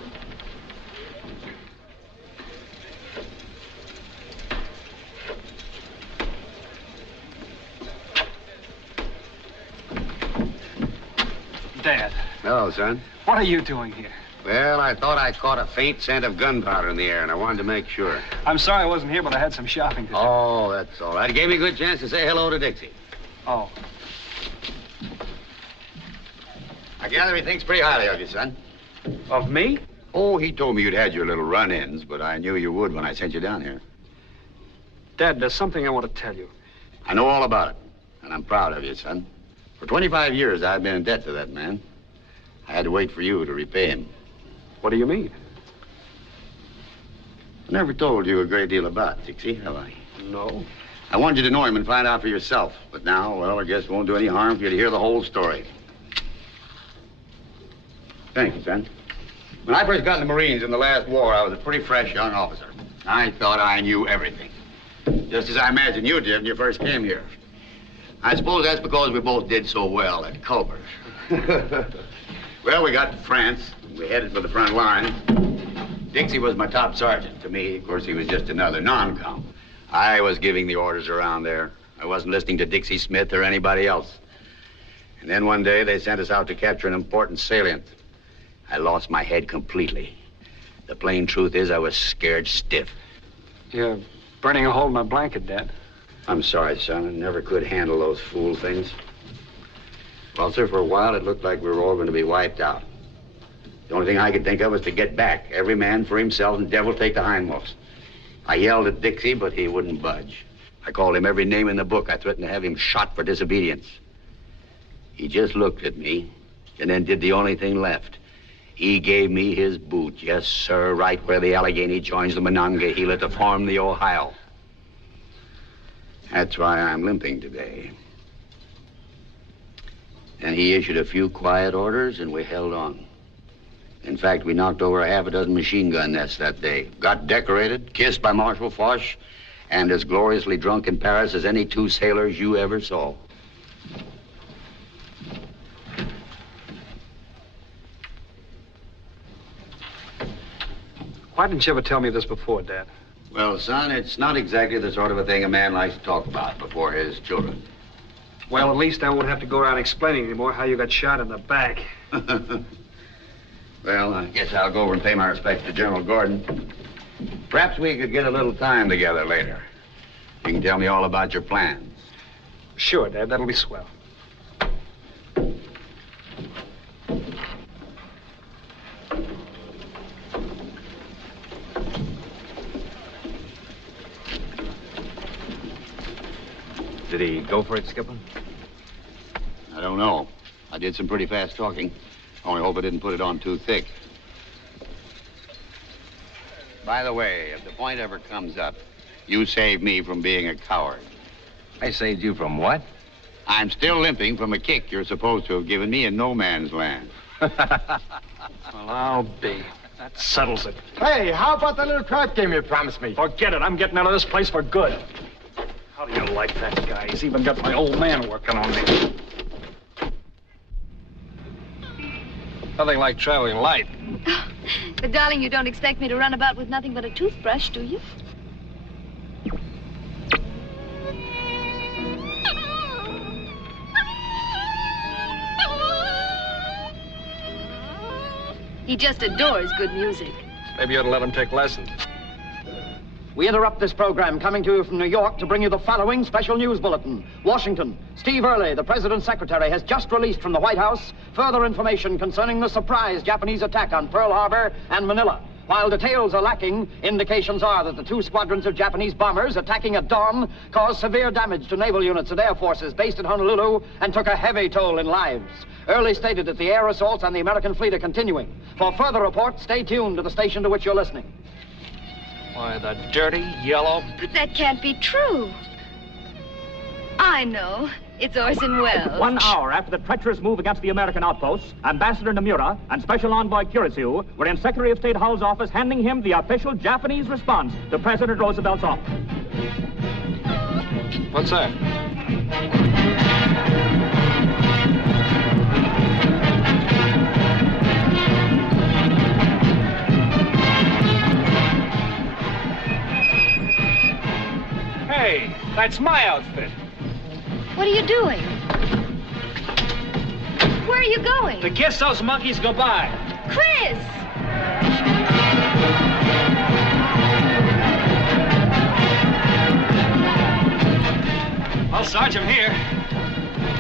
Dad. Hello, son. What are you doing here? Well, I thought I caught a faint scent of gunpowder in the air, and I wanted to make sure. I'm sorry I wasn't here, but I had some shopping to do. Oh, that's all right. It gave me a good chance to say hello to Dixie. Oh. I gather he thinks pretty highly of you, son. Of me? Oh, he told me you'd had your little run-ins, but I knew you would when I sent you down here. Dad, there's something I want to tell you. I know all about it, and I'm proud of you, son. For 25 years, I've been in debt to that man. I had to wait for you to repay him. What do you mean? I never told you a great deal about Dixie, have I? No. I wanted you to know him and find out for yourself. But now, well, I guess it won't do any harm for you to hear the whole story. Thank you, son. When I first got in the Marines in the last war, I was a pretty fresh young officer. I thought I knew everything. Just as I imagined you did when you first came here. I suppose that's because we both did so well at Culver. Well, we got to France. We headed for the front line. Dixie was my top sergeant. To me, of course, he was just another non-com. I was giving the orders around there. I wasn't listening to Dixie Smith or anybody else. And then one day, they sent us out to capture an important salient. I lost my head completely. The plain truth is I was scared stiff. You're burning a hole in my blanket, Dad. I'm sorry, son. I never could handle those fool things. Well, sir, for a while, it looked like we were all going to be wiped out. The only thing I could think of was to get back. Every man for himself and devil take the hindmost. I yelled at Dixie, but he wouldn't budge. I called him every name in the book. I threatened to have him shot for disobedience. He just looked at me and then did the only thing left. He gave me his boot, yes, sir, right where the Allegheny joins the Monongahela to form the Ohio. That's why I'm limping today. And he issued a few quiet orders, and we held on. In fact, we knocked over half a dozen machine gun nests that day. Got decorated, kissed by Marshal Foch, and as gloriously drunk in Paris as any two sailors you ever saw. Why didn't you ever tell me this before, Dad? Well, son, it's not exactly the sort of a thing a man likes to talk about before his children. Well, at least I won't have to go around explaining anymore how you got shot in the back. Well, I guess I'll go over and pay my respects to General Gordon. Perhaps we could get a little time together later. You can tell me all about your plans. Sure, Dad. That'll be swell. Did he go for it, Skipper? I don't know. I did some pretty fast talking. Only hope I didn't put it on too thick. By the way, if the point ever comes up, you saved me from being a coward. I saved you from what? I'm still limping from a kick you're supposed to have given me in no man's land. Well, I'll be. That settles it. Hey, how about that little crap game you promised me? Forget it. I'm getting out of this place for good. How do you like that guy? He's even got my old man working on me. Nothing like traveling light. But, darling, you don't expect me to run about with nothing but a toothbrush, do you? He just adores good music. Maybe you ought to let him take lessons. We interrupt this program coming to you from New York to bring you the following special news bulletin. Washington. Steve Early, the President's secretary, has just released from the White House further information concerning the surprise Japanese attack on Pearl Harbor and Manila. While details are lacking, indications are that the two squadrons of Japanese bombers attacking at dawn caused severe damage to naval units and air forces based at Honolulu and took a heavy toll in lives. Early stated that the air assaults on the American fleet are continuing. For further reports, stay tuned to the station to which you're listening. Why, the dirty, yellow... But that can't be true. I know. It's Orson Welles. 1 hour after the treacherous move against the American outposts, Ambassador Nomura and Special Envoy Kurisu were in Secretary of State Hull's office handing him the official Japanese response to President Roosevelt's offer. What's that? Hey, that's my outfit. What are you doing? Where are you going? To kiss those monkeys goodbye. Chris! Well, Sarge, I'm here.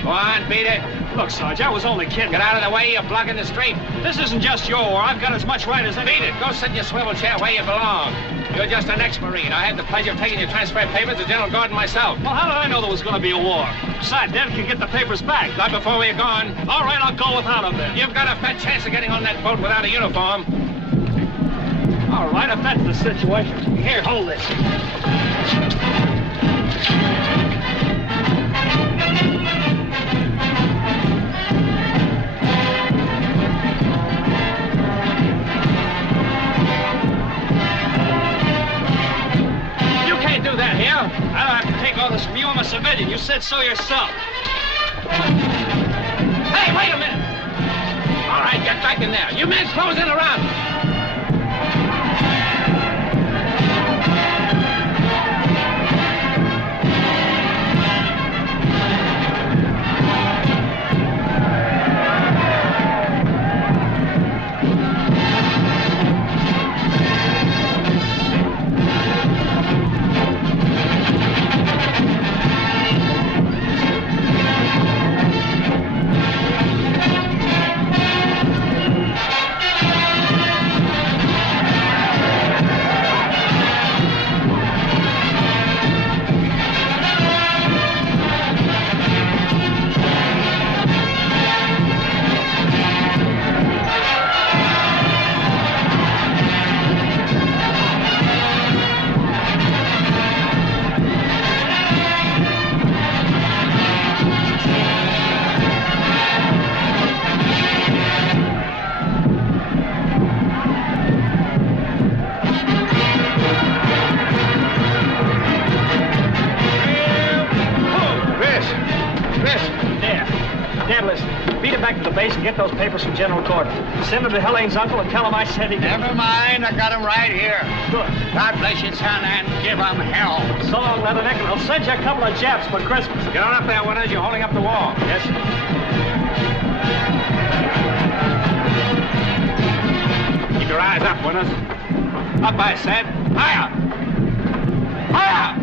Go on, beat it. Look, Sarge, I was only kidding. Get out of the way, you're blocking the street. This isn't just your war. I've got as much right as any... Beat it. Go sit in your swivel chair where you belong. You're just an ex-Marine. I had the pleasure of taking your transfer papers to General Gordon myself. Well, how did I know there was going to be a war? Besides, Dad can get the papers back. Not before we're gone. All right, I'll go without them then. You've got a fat chance of getting on that boat without a uniform. All right, if that's the situation. Here, hold this. Do that here. I don't have to take all this from you. I'm a civilian. You said so yourself. Hey, wait a minute. All right, get back in there. You men closing around. And get those papers from General Gordon. Send them to Helene's uncle and tell him I said he did. Never mind, I got him right here. Good. God bless you, son, and give him hell. So long, Leatherneck, and I'll send you a couple of Japs for Christmas. Get on up there, Winters. You're holding up the wall. Yes, sir. Keep your eyes up, Winters. Up, I said. Higher! Higher!